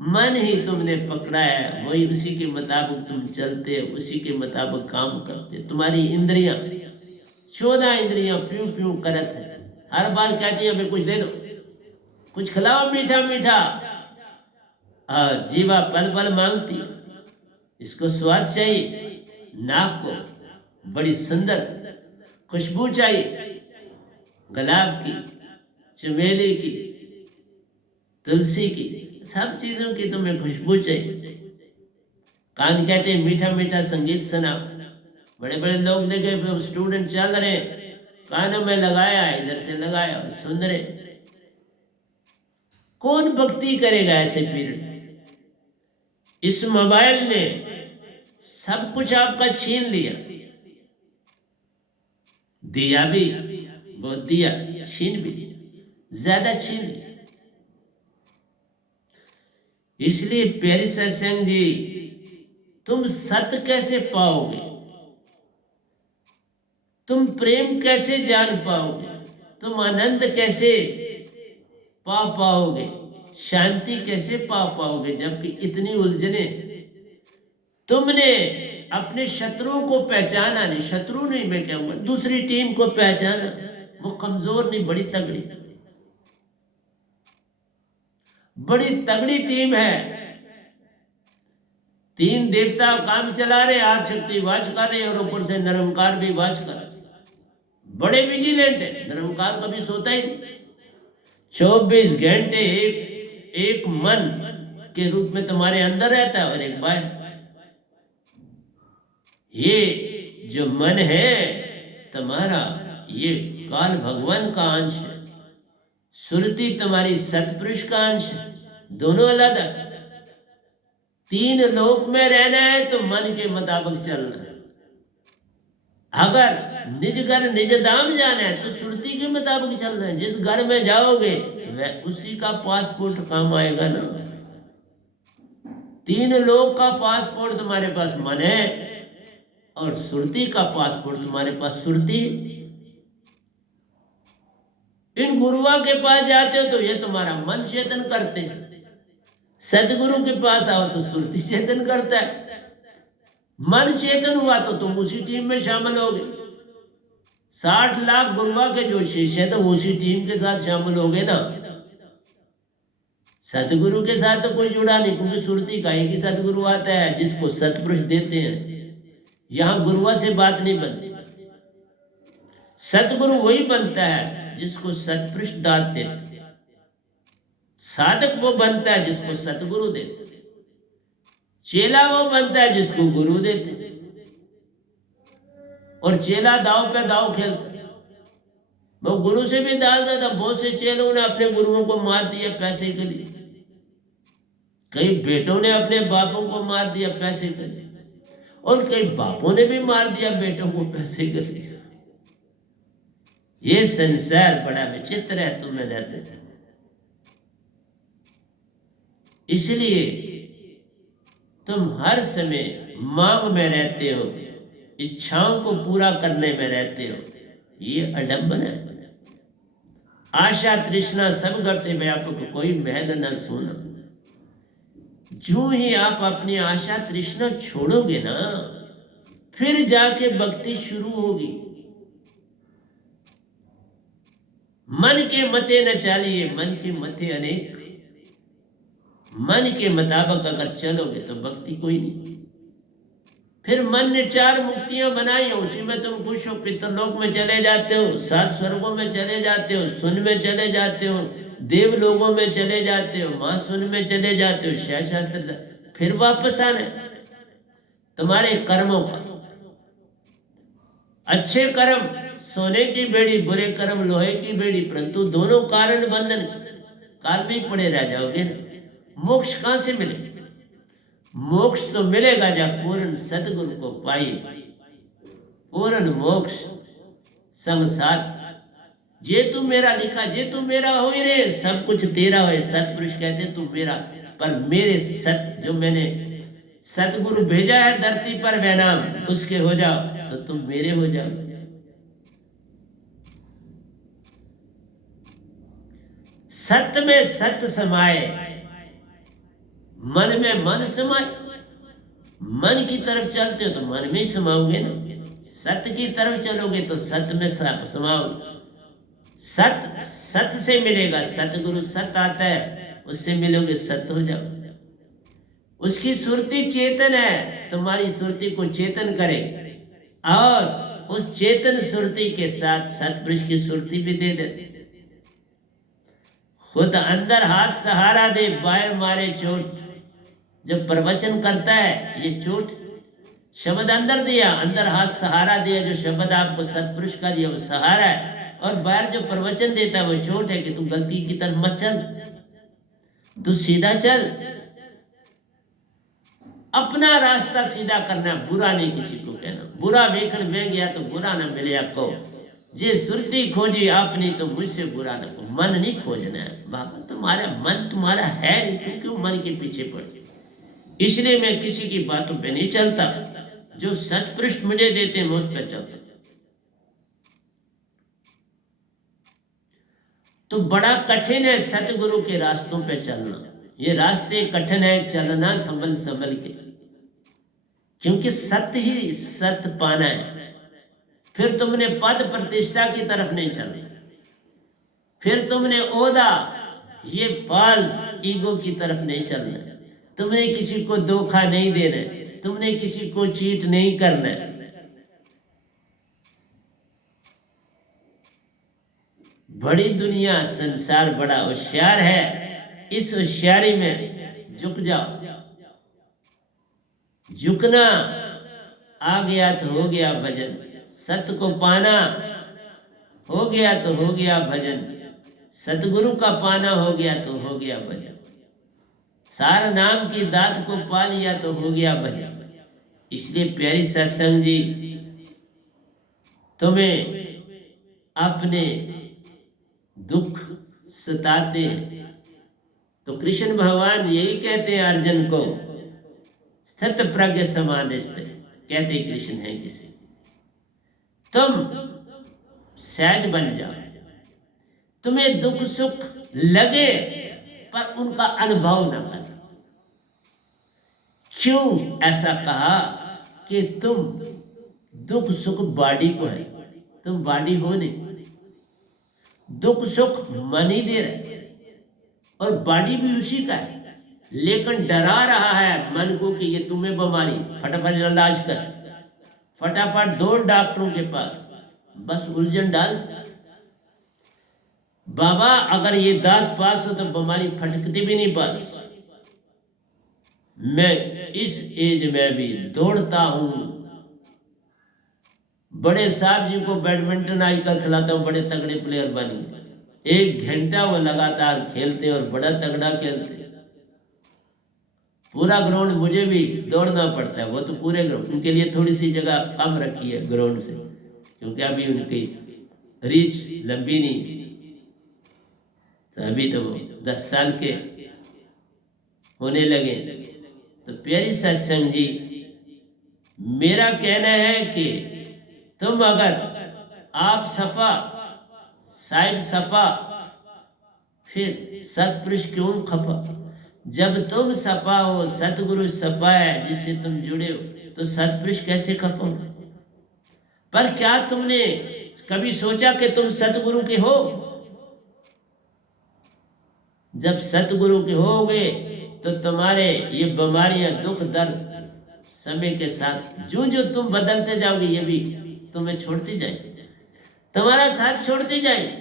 मन ही तुमने पकड़ा है, वही उसी के मुताबिक तुम चलते, उसी के मुताबिक काम करते। तुम्हारी इंद्रियां 14 इंद्रियां प्यू प्यू करत है, हर बार कहती है हमें कुछ दे दो, कुछ खिलाओ मीठा मीठा। जीवा पल पल मांगती, इसको स्वाद चाहिए, नाक को बड़ी सुंदर खुशबू चाहिए, गुलाब की, चमेली की, तुलसी की, सब चीजों की तुम्हें खुशबू चाहिए। कान कहते हैं मीठा मीठा संगीत सुनाओ। बड़े बड़े लोग देखे, स्टूडेंट चल रहे, कानों में लगाया, इधर से लगाया, सुन रहे। कौन भक्ति करेगा ऐसे पीरियड? इस मोबाइल ने सब कुछ आपका छीन लिया, दिया भी बहुत दिया, छीन भी ज्यादा छीन लिया। इसलिए प्यारे सत्संग जी, तुम सत्य कैसे पाओगे? तुम प्रेम कैसे जान पाओगे? तुम आनंद कैसे पा पाओगे? शांति कैसे पा पाओगे? जबकि इतनी उलझने, तुमने अपने शत्रुओं को पहचाना नहीं, शत्रु नहीं मैं कहूंगा, दूसरी टीम को पहचाना। वो कमजोर नहीं, बड़ी तगड़ी, बड़ी तगड़ी टीम है। 3 देवता काम चला रहे, आदि शक्ति वाच कर रहे और ऊपर से निरंकार भी वाच कर, बड़े विजिलेंट है। निरंकार कभी सोता ही नहीं, 24 घंटे एक मन के रूप में तुम्हारे अंदर रहता है और एक बाहर। ये जो मन है तुम्हारा, ये काल भगवान का अंश है, सुरति तुम्हारी सतपुरुष का अंश है, दोनों अलग है। 3 लोक में रहना है तो मन के मुताबिक चलना है। अगर निज घर निज धाम जाना है तो सुरती के मुताबिक चलना है। जिस घर में जाओगे वह उसी का पासपोर्ट काम आएगा ना। 3 लोक का पासपोर्ट तुम्हारे पास मन है और सुरती का पासपोर्ट तुम्हारे पास सुरती। इन गुरुओं के पास जाते हो तो ये तुम्हारा मन चेतन करते हैं, सदगुरु के पास आओ तो सुरती चेतन करता है। मन चेतन हुआ तो तुम उसी टीम में शामिल होगे। 60 लाख गुरुआ के जो शिष्य है तो उसी टीम के साथ शामिल होगे ना। सतगुरु के साथ तो कोई जुड़ा नहीं, क्योंकि सुरती का एक ही सतगुरु आता है जिसको सतपुरुष देते हैं। यहां गुरुआ से बात नहीं बनती। सतगुरु वही बनता है जिसको सतपुरुष दात देते, साधक वो बनता है जिसको सतगुरु देते, चेला वो बनता है जिसको गुरु देते। और चेला दाव पे दाव खेलता, वो गुरु से भी डालता था। बहुत से चेलों ने अपने गुरुओं को मार दिया पैसे के लिए, कई बेटों ने अपने बापों को मार दिया पैसे के लिए, और कई बापों ने भी मार दिया बेटों को पैसे के लिए। ये संसार बड़ा विचित्र है, तुम्हें रहते हैं। इसलिए तुम हर समय मांग में रहते हो, इच्छाओं को पूरा करने में रहते हो। ये अडंबन है। आशा तृष्णा सब घटे व्यापक, कोई महल न सुना। जो ही आप अपनी आशा तृष्णा छोड़ोगे ना, फिर जाके भक्ति शुरू होगी। मन के मते न चालिए, मन के मते अनेक। मन के मुताबिक अगर चलोगे तो भक्ति कोई नहीं। फिर मन ने 4 मुक्तियां बनाई, उसी में तुम खुश हो। पितरलोक में चले जाते हो, 7 स्वर्गों में चले जाते हो, सुन में चले जाते हो, देव लोगों में चले जाते हो, महासुन में चले जाते हो, शास्त्र। फिर वापस आना तुम्हारे कर्मों का। अच्छे कर्म सोने की बेड़ी, बुरे कर्म लोहे की बेड़ी, परंतु दोनों कारण बंधन काल में ही पड़े रह जाओगे ना। मोक्ष कहां से मिले? मोक्ष तो मिलेगा जब पूर्ण सतगुरु को पाई। पूर्ण मोक्ष संसार जे तू मेरा लिखा, जे तू मेरा हो ही रे, सब कुछ तेरा हो। सतपुरुष कहते तू मेरा, पर मेरे सत जो मैंने सतगुरु भेजा है धरती पर वह नाम, उसके हो जाओ तो तुम मेरे हो जाओ। सत्य में सत्य समाए, मन में मन समाए। मन की तरफ चलते हो तो मन में ही समाओगे ना। सत्य की तरफ चलोगे तो सत्य में समाओगे। सत्य सत्य से मिलेगा। सतगुरु सत्य आता है, उससे मिलोगे सत्य हो जाओ। उसकी सुरती चेतन है, तुम्हारी सुरती को चेतन करे, और उस चेतन सुरती के साथ सतपुरुष की सुरती भी दे दे। खुद अंदर हाथ सहारा दे, बाहर मारे चोट। जब प्रवचन करता है ये चोट, शब्द अंदर दिया, अंदर हाथ सहारा दिया। जो शब्द आपको सतपुरुष का दिया वो सहारा है, और बाहर जो प्रवचन देता है वो चोट है कि तू गलती की तरफ मत चल, तू सीधा चल। अपना रास्ता सीधा करना, बुरा नहीं किसी को कहना। बुरा वेखण में गया तो बुरा ना मिले को। जे सुरती खोजी आपने तो मुझसे बुरा न को। मन नहीं खोजना है बाबा, तुम्हारा मन तुम्हारा है नहीं, तुम क्यों मन के पीछे पड़े? इसलिए मैं किसी की बातों पे नहीं चलता, जो सतपुरुष मुझे देते हैं मैं उस पर चलता। तो बड़ा कठिन है सतगुरु के रास्तों पे चलना। ये रास्ते कठिन है, चलना संभल संभल के, क्योंकि सत्य ही सत्य पाना है। फिर तुमने पद प्रतिष्ठा की तरफ नहीं चलना, फिर तुमने ओदा ये फॉल्स ईगो की तरफ नहीं चलना, तुमने किसी को धोखा नहीं देना, तुमने किसी को चीट नहीं करना। बड़ी दुनिया संसार बड़ा होशियार है, इस होशियारी में झुक जाओ। झुकना आ गया तो हो गया भजन, सत्य को पाना हो गया तो हो गया भजन, सतगुरु का पाना हो गया तो हो गया भजन, सार नाम की दात को पा लिया तो हो गया भजन। इसलिए प्यारी सत्संग जी, तुम्हें अपने दुख सताते तो कृष्ण भगवान यही कहते हैं अर्जुन को, स्थित प्रज्ञ समाधिस्थ कहते कृष्ण है किसी, तुम सहज बन जाओ। तुम्हें दुख सुख लगे पर उनका अनुभव न करो। क्यों ऐसा कहा? कि तुम दुख सुख बॉडी को है, तुम बॉडी हो नहीं। दुख सुख मन ही दे रहे और बॉडी भी उसी का है, लेकिन डरा रहा है मन को कि ये तुम्हें बीमारी, फटाफट इलाज कर, फटाफट दौड़ डॉक्टरों के पास, बस उलझन डाल। बाबा अगर ये दांत पास हो तो बीमारी फटकती भी नहीं पास। मैं इस एज में भी दौड़ता हूं। बड़े साहब जी को बैडमिंटन आजकल खिलाता हूं, बड़े तगड़े प्लेयर बन गए। 1 घंटा वो लगातार खेलते और बड़ा तगड़ा खेलते। पूरा ग्राउंड मुझे भी दौड़ना पड़ता है, वो तो पूरे ग्राउंड, उनके लिए थोड़ी सी जगह कम रखी है ग्राउंड से, क्योंकि अभी उनकी रीच लंबी नहीं। तो अभी तो 10 साल के होने लगे। तो प्यारी सत्संग जी, मेरा कहना है कि तुम अगर आप सफा साहिब सफा, फिर सतपुरुष क्यों खफा? जब तुम सफा हो, सतगुरु सफा है जिससे तुम जुड़े हो, तो सतपुरुष कैसे खफो? पर क्या तुमने कभी सोचा कि तुम सतगुरु के हो? जब सतगुरु के होगे तो तुम्हारे ये बीमारियां, दुख, दर्द समय के साथ जो जो तुम बदलते जाओगे, ये भी तुम्हें छोड़ती जाएगी, तुम्हारा साथ छोड़ती जाएगी।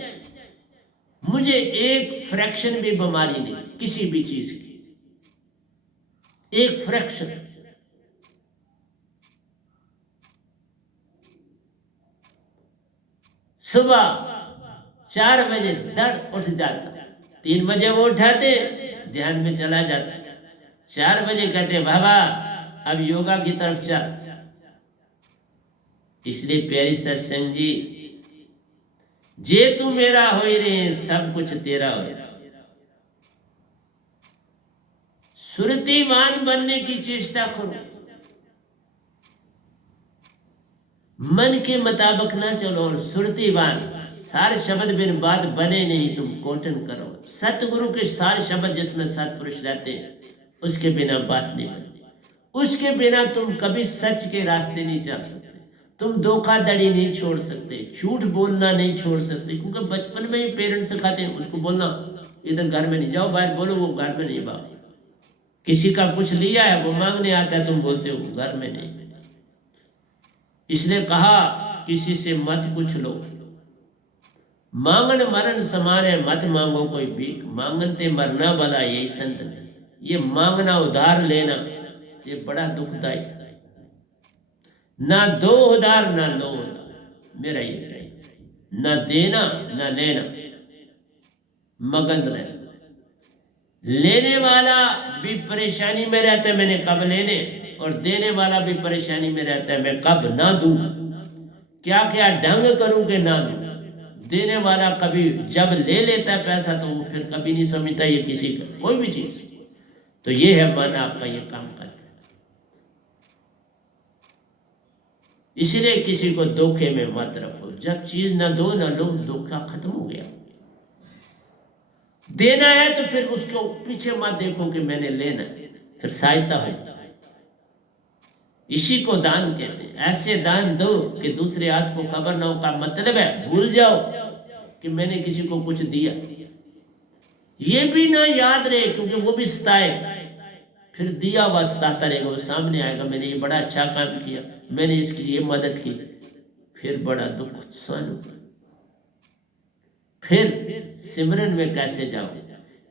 मुझे एक फ्रैक्शन भी बीमारी नहीं किसी भी चीज की, एक फ्रैक्शन। सुबह 4 बजे दर्द उठ जाता, 3 बजे वो उठाते, ध्यान में चला जाता, 4 बजे कहते बाबा अब योगा की तरफ चल। इसलिए प्यारी सत्संग जी, जे तू मेरा हो रे सब कुछ तेरा हो। सुरतिवान बनने की चेष्टा करो, मन के मुताबिक ना चलो। और सुरतिवान, सार शब्द बिन बात बने नहीं, तुम कोटन करो। सतगुरु के सार शब्द जिसमें सतपुरुष रहते हैं, उसके बिना बात नहीं बनती। उसके बिना तुम कभी सच के रास्ते नहीं चल सकते, तुम धोखाधड़ी नहीं छोड़ सकते, झूठ बोलना नहीं छोड़ सकते। क्योंकि बचपन में ही पेरेंट्स सिखाते हैं उसको बोलना, इधर घर में नहीं जाओ, बाहर बोलो, वो घर में नहीं बात। किसी का कुछ लिया है, वो मांगने आता है, तुम बोलते हो घर में नहीं। इसलिए कहा किसी से मत कुछ लो, मांगन मरण समान है, मत मांगो कोई भीख, मांगन ते मरना भला, यही संत ने। ये मांगना, उधार लेना, ये बड़ा दुखदायी। ना दो उधार ना लो उधार, मेरा ये टाइम, ना देना ना लेना, मगन रहना। लेने वाला भी परेशानी में रहता है, मैंने कब लेने, और देने वाला भी परेशानी में रहता है, मैं कब ना दूं, क्या क्या ढंग करूं कि ना दूं। देने वाला कभी जब ले लेता है पैसा, तो वो फिर कभी नहीं समझता ये किसी का कोई भी चीज। तो ये है मन आपका ये काम करता है। इसलिए किसी को धोखे में मत रखो। जब चीज ना दो ना लो, धोखा खत्म हो गया। देना है तो फिर उसको पीछे मत देखो कि मैंने लेना, फिर सहायता हो। इसी को दान कहते हैं। ऐसे दान दो कि दूसरे हाथ को खबर ना हो। का मतलब है भूल जाओ कि मैंने किसी को कुछ दिया, ये भी ना याद रहे, क्योंकि वो भी सताए, फिर दिया हुआ सताता रहेगा। वो सामने आएगा, मैंने ये बड़ा अच्छा काम किया, मैंने इसकी ये मदद की, फिर बड़ा दुख सहन होगा। फिर सिमरन में कैसे जाओ?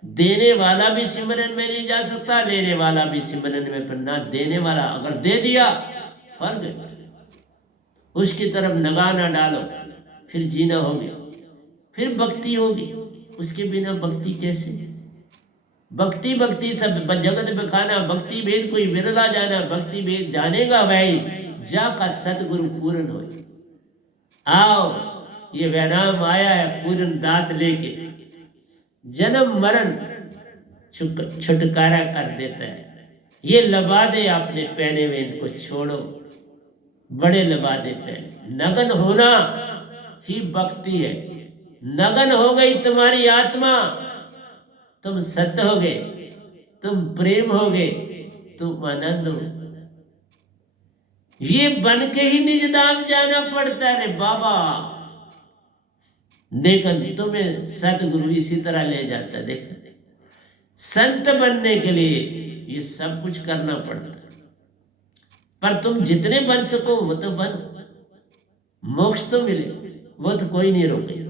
देने वाला भी सिमरन में नहीं जा सकता, लेने वाला भी सिमरन में। पर ना देने वाला अगर दे दिया, फर्क, उसकी तरफ निगाह ना डालो, फिर जीना होगी, फिर भक्ति होगी। उसके बिना भक्ति कैसे? भक्ति भक्ति सब जगत में खाना, भक्ति भेद कोई विरला जाना, भक्ति भेद जानेगा भाई जा का सतगुरु पूर्ण हो। आओ, ये वैराम आया है पूर्ण दात लेके, जन्म मरण छुटकारा कर देता है। ये लबादे आपने पहने हुए, इनको छोड़ो, बड़े लबादे पहने। नगन होना ही भक्ति है। नगन हो गई तुम्हारी आत्मा, तुम सत्य हो गए, तुम प्रेम हो गए, तुम आनंद हो। ये बन के ही निज धाम जाना पड़ता है रे बाबा। लेकिन तुम्हें सतगुरु इसी तरह ले जाता है। देख, संत बनने के लिए ये सब कुछ करना पड़ता है, पर तुम जितने बन सको वो तो बनो, मोक्ष तो मिले, वो तो कोई नहीं रोके।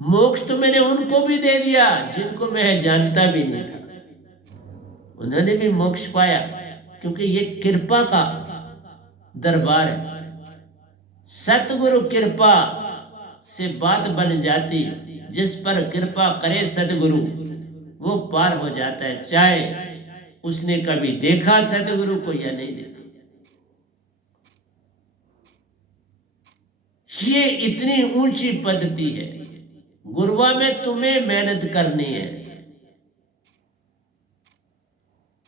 मोक्ष तो मैंने उनको भी दे दिया जिनको मैं जानता भी नहीं था, उन्होंने भी मोक्ष पाया, क्योंकि ये कृपा का दरबार है। सतगुरु कृपा से बात बन जाती, जिस पर कृपा करे सतगुरु वो पार हो जाता है, चाहे उसने कभी देखा सतगुरु को या नहीं देखा। ये इतनी ऊंची पद्धति है। गुरुआ में तुम्हें मेहनत करनी है,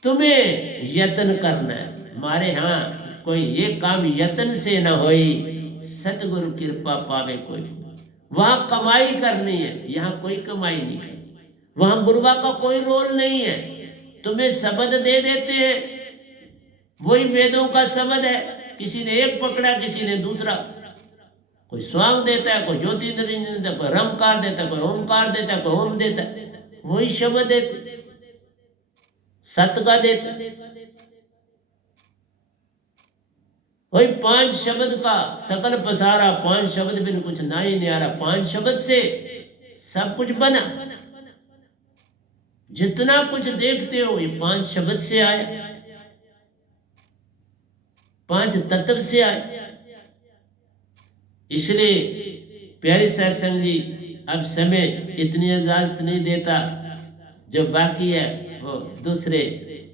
तुम्हें यत्न करना है। हमारे यहाँ कोई ये काम यत्न से न होई, सतगुरु कृपा पावे कोई। वहां कमाई करनी है, यहाँ कोई कमाई नहीं है। वहां गुरुवा का कोई रोल नहीं है। तुम्हें शब्द दे देते हैं, वही वेदों का शब्द है। किसी ने एक पकड़ा, किसी ने दूसरा। कोई स्वांग देता है, कोई ज्योतिर्लिंग देता है, कोई रमकार देता है, कोई ओमकार देता है, कोई ओम देता है। वही शब्द देते, सत का देता, वही 5 शब्द का सकल पसारा। 5 शब्द बिन कुछ ना ही न्यारा। 5 शब्द से सब कुछ बना। जितना कुछ देखते हो ये 5 शब्द से आया, 5 तत्व से आया। इसलिए प्यारे सत्संग जी, अब समय इतनी इजाजत नहीं देता। जो बाकी है वो दूसरे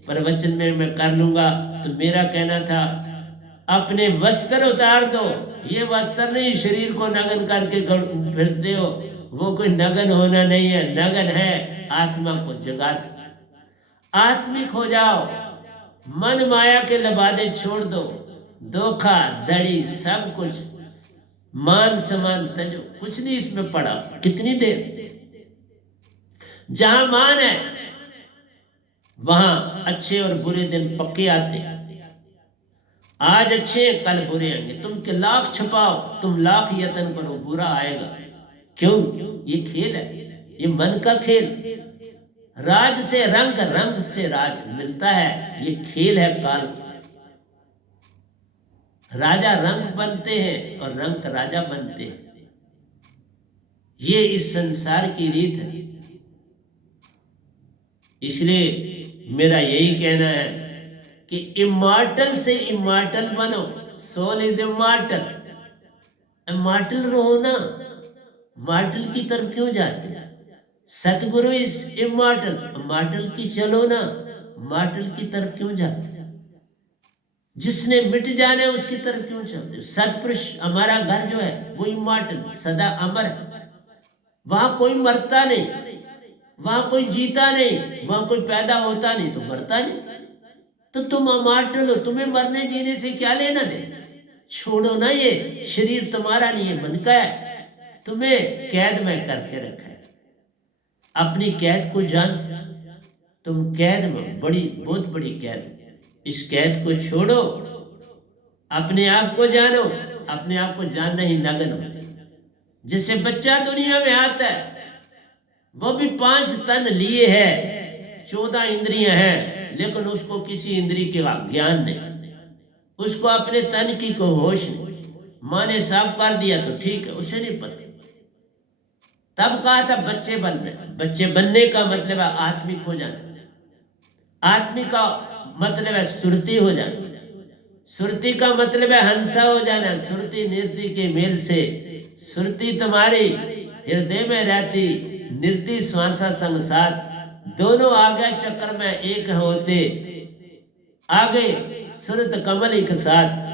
प्रवचन में मैं कर लूंगा। तो मेरा कहना था, अपने वस्त्र उतार दो। ये वस्त्र नहीं शरीर को नग्न करके फिरते हो, वो कोई नग्न होना नहीं है। नग्न है आत्मा को जगा दो, आत्मिक हो जाओ। मन माया के लबादे छोड़ दो। धोखा धड़ी सब कुछ, मान सम्मान तजो, कुछ नहीं इसमें पड़ा। कितनी देर? जहां मान है वहां अच्छे और बुरे दिन पक्के आते हैं। आज अच्छे कल बुरे आएंगे। तुम के लाख छुपाओ, तुम लाख यत्न करो, बुरा आएगा। क्यों? ये खेल है, ये मन का खेल। राज से रंग, रंग से राज मिलता है। ये खेल है काल का। राजा रंग बनते हैं और रंग राजा बनते हैं। ये इस संसार की रीत है। इसलिए मेरा यही कहना है कि इमॉर्टल से इमॉर्टल बनो। Soul is immortal. इमॉर्टल रहो ना, मॉर्टल की तरफ क्यों जाते? सतगुरु इज इमॉर्टल, मॉर्टल की चलो ना, मॉर्टल की तरफ क्यों जाते? जिसने मिट जाना है उसकी तरफ क्यों चलते? सतपुरुष हमारा घर जो है वो इमॉर्टल, सदा अमर है। वहां कोई मरता नहीं, वहां कोई जीता नहीं, वहां कोई पैदा होता नहीं तो मरता नहीं। तो तुम अमॉर्टल हो, तुम्हें मरने जीने से क्या लेना दे? छोड़ो ना, ये शरीर तुम्हारा नहीं है, मन का है। तुम्हें कैद में करके रखा है। अपनी कैद को जान। तुम कैद में, बड़ी बहुत बड़ी कैद। इस कैद को छोड़ो, अपने आप को जानो। अपने आप को जानना ही नग्न हो। जैसे बच्चा दुनिया में आता है, वो भी 5 तन लिए है, 14 इंद्रियां हैं, लेकिन उसको किसी इंद्री का ज्ञान नहीं। उसको अपने तन की को होश नहीं। माँ ने साफ कर दिया तो ठीक है, उसे नहीं पता। तब कहा था बच्चे बन रहे। बच्चे बनने का मतलब है आत्मिक हो जाना। आत्मिक का मतलब है सुरती हो जाना। सुरती का मतलब है हंसा हो जाना। सुरती नृत्य के मेल से, सुरती तुम्हारी हृदय में रहती, नृत्य श्वासा संग साथ, दोनों आगे चक्कर में एक होते, आगे सुरत कमल एक साथ।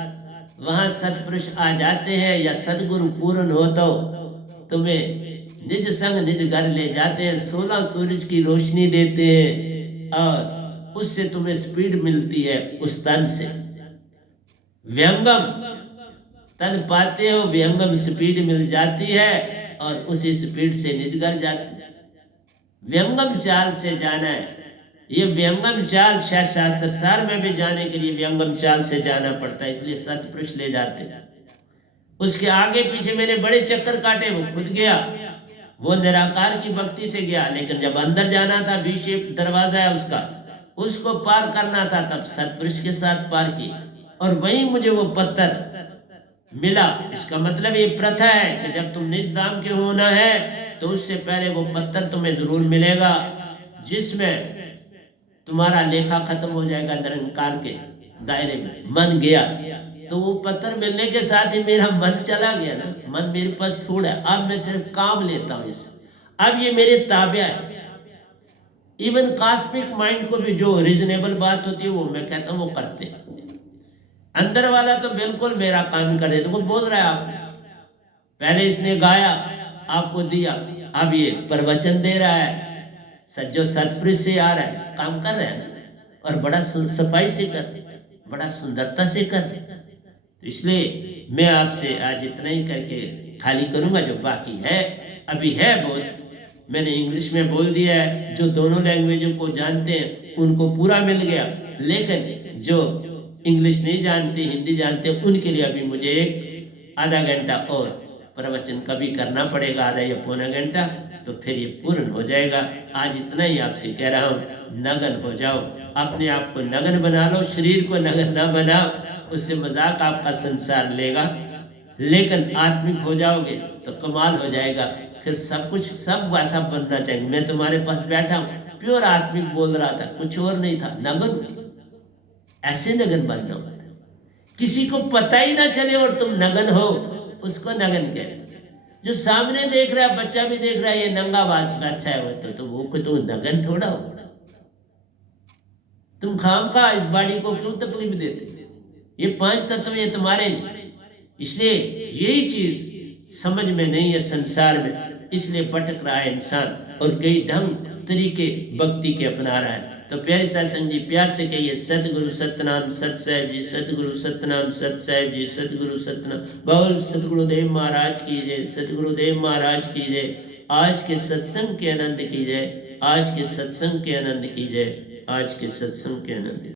वहां सतपुरुष आ जाते हैं या सदगुरु पूर्ण हो तो तुम्हें निज संग निज घर ले जाते हैं। 16 सूरज की रोशनी देते हैं और उससे तुम्हें स्पीड मिलती है। उस तन से व्यंगम तन पाते हो, व्यंगम स्पीड मिल जाती है और उसी स्पीड से निज घर जाते। व्यंगम चाल से जाना है। ये व्यंगम चाल शास्त्र सार में भी जाने के लिए व्यंगम चाल से जाना पड़ता है, इसलिए सतपुरुष ले जाते। उसके आगे पीछे मैंने बड़े चक्कर काटे, वो खुद गया। वो निराकार की भक्ति से गया, लेकिन जब अंदर जाना था, वी शेप दरवाजा है उसका, उसको पार करना था, तब सतपुरुष के साथ पार की और वहीं मुझे वो पत्थर मिला। इसका मतलब ये प्रथा है कि जब तुम निज धाम के होना है तो उससे पहले वो पत्थर तुम्हें जरूर मिलेगा, जिसमें तुम्हारा लेखा खत्म हो जाएगा। निरंकार के दायरे में मन गया तो वो पत्थर मिलने के साथ ही मेरा मन चला गया ना। मन मेरे पास थोड़ा है, अब मैं सिर्फ काम लेता हूं इससे। अब ये मेरे ताबे है। इवन कॉस्मिक माइंड को भी जो रीजनेबल बात होती है वो मैं कहता हूँ वो करते हैं। अंदर वाला तो बिल्कुल मेरा काम कर रहे। तो बोल रहा है आप, पहले इसने गाया, आपको दिया, अब ये प्रवचन दे रहा है, सज्जो सतपुरुष से आ रहा है, काम कर रहा है ना, और बड़ा सफाई से कर, बड़ा सुंदरता से कर। तो इसलिए मैं आपसे आज इतना ही करके खाली करूंगा। जो बाकी है, अभी है बहुत, मैंने इंग्लिश में बोल दिया है, जो दोनों लैंग्वेजों को जानते हैं उनको पूरा मिल गया, लेकिन जो इंग्लिश नहीं जानते, हिंदी जानते, उनके लिए अभी मुझे एक आधा घंटा और प्रवचन कभी करना पड़ेगा, आधा या पौना घंटा, तो फिर ये पूर्ण हो जाएगा। आज इतना ही आपसे कह रहा हूँ, नगन हो जाओ, अपने आप को नगन बना लो, शरीर को नगन ना बनाओ, उससे मजाक आपका संसार लेगा। लेकिन आत्मिक हो जाओगे तो कमाल हो जाएगा, फिर सब कुछ सब वैसा बनना चाहिए। मैं तुम्हारे पास बैठा हूँ, प्योर आत्मिक बोल रहा था, कुछ और नहीं था, नगन, ऐसे नगन बनना होता है, किसी को पता ही ना चले और तुम नगन हो, उसको नगन कहते। जो सामने देख रहा है, बच्चा भी देख रहा है, ये नंगा बादशाह है, वो तो वो को तो नगन थोड़ा हो। तुम खामखा इस बॉडी को क्यों तकलीफ देते? ये 5 तत्व ये तुम्हारे लिए, इसलिए यही चीज समझ में नहीं है संसार में, इसलिए भटक रहा है इंसान और कई ढंग तरीके भक्ति के अपना रहा है। तो प्यारे सत्संग जी, प्यार से कहिए सतगुरु सतनाम सत साहिब जी, सतगुरु सतनाम सत साहिब जी, सतगुरु सतनाम। बोल सतगुरुदेव महाराज की जय, सतगुरुदेव महाराज की जय। आज के सत्संग के आनंद की जय, आज के सत्संग के आनंद की जय, आज के सत्संग के आनंद।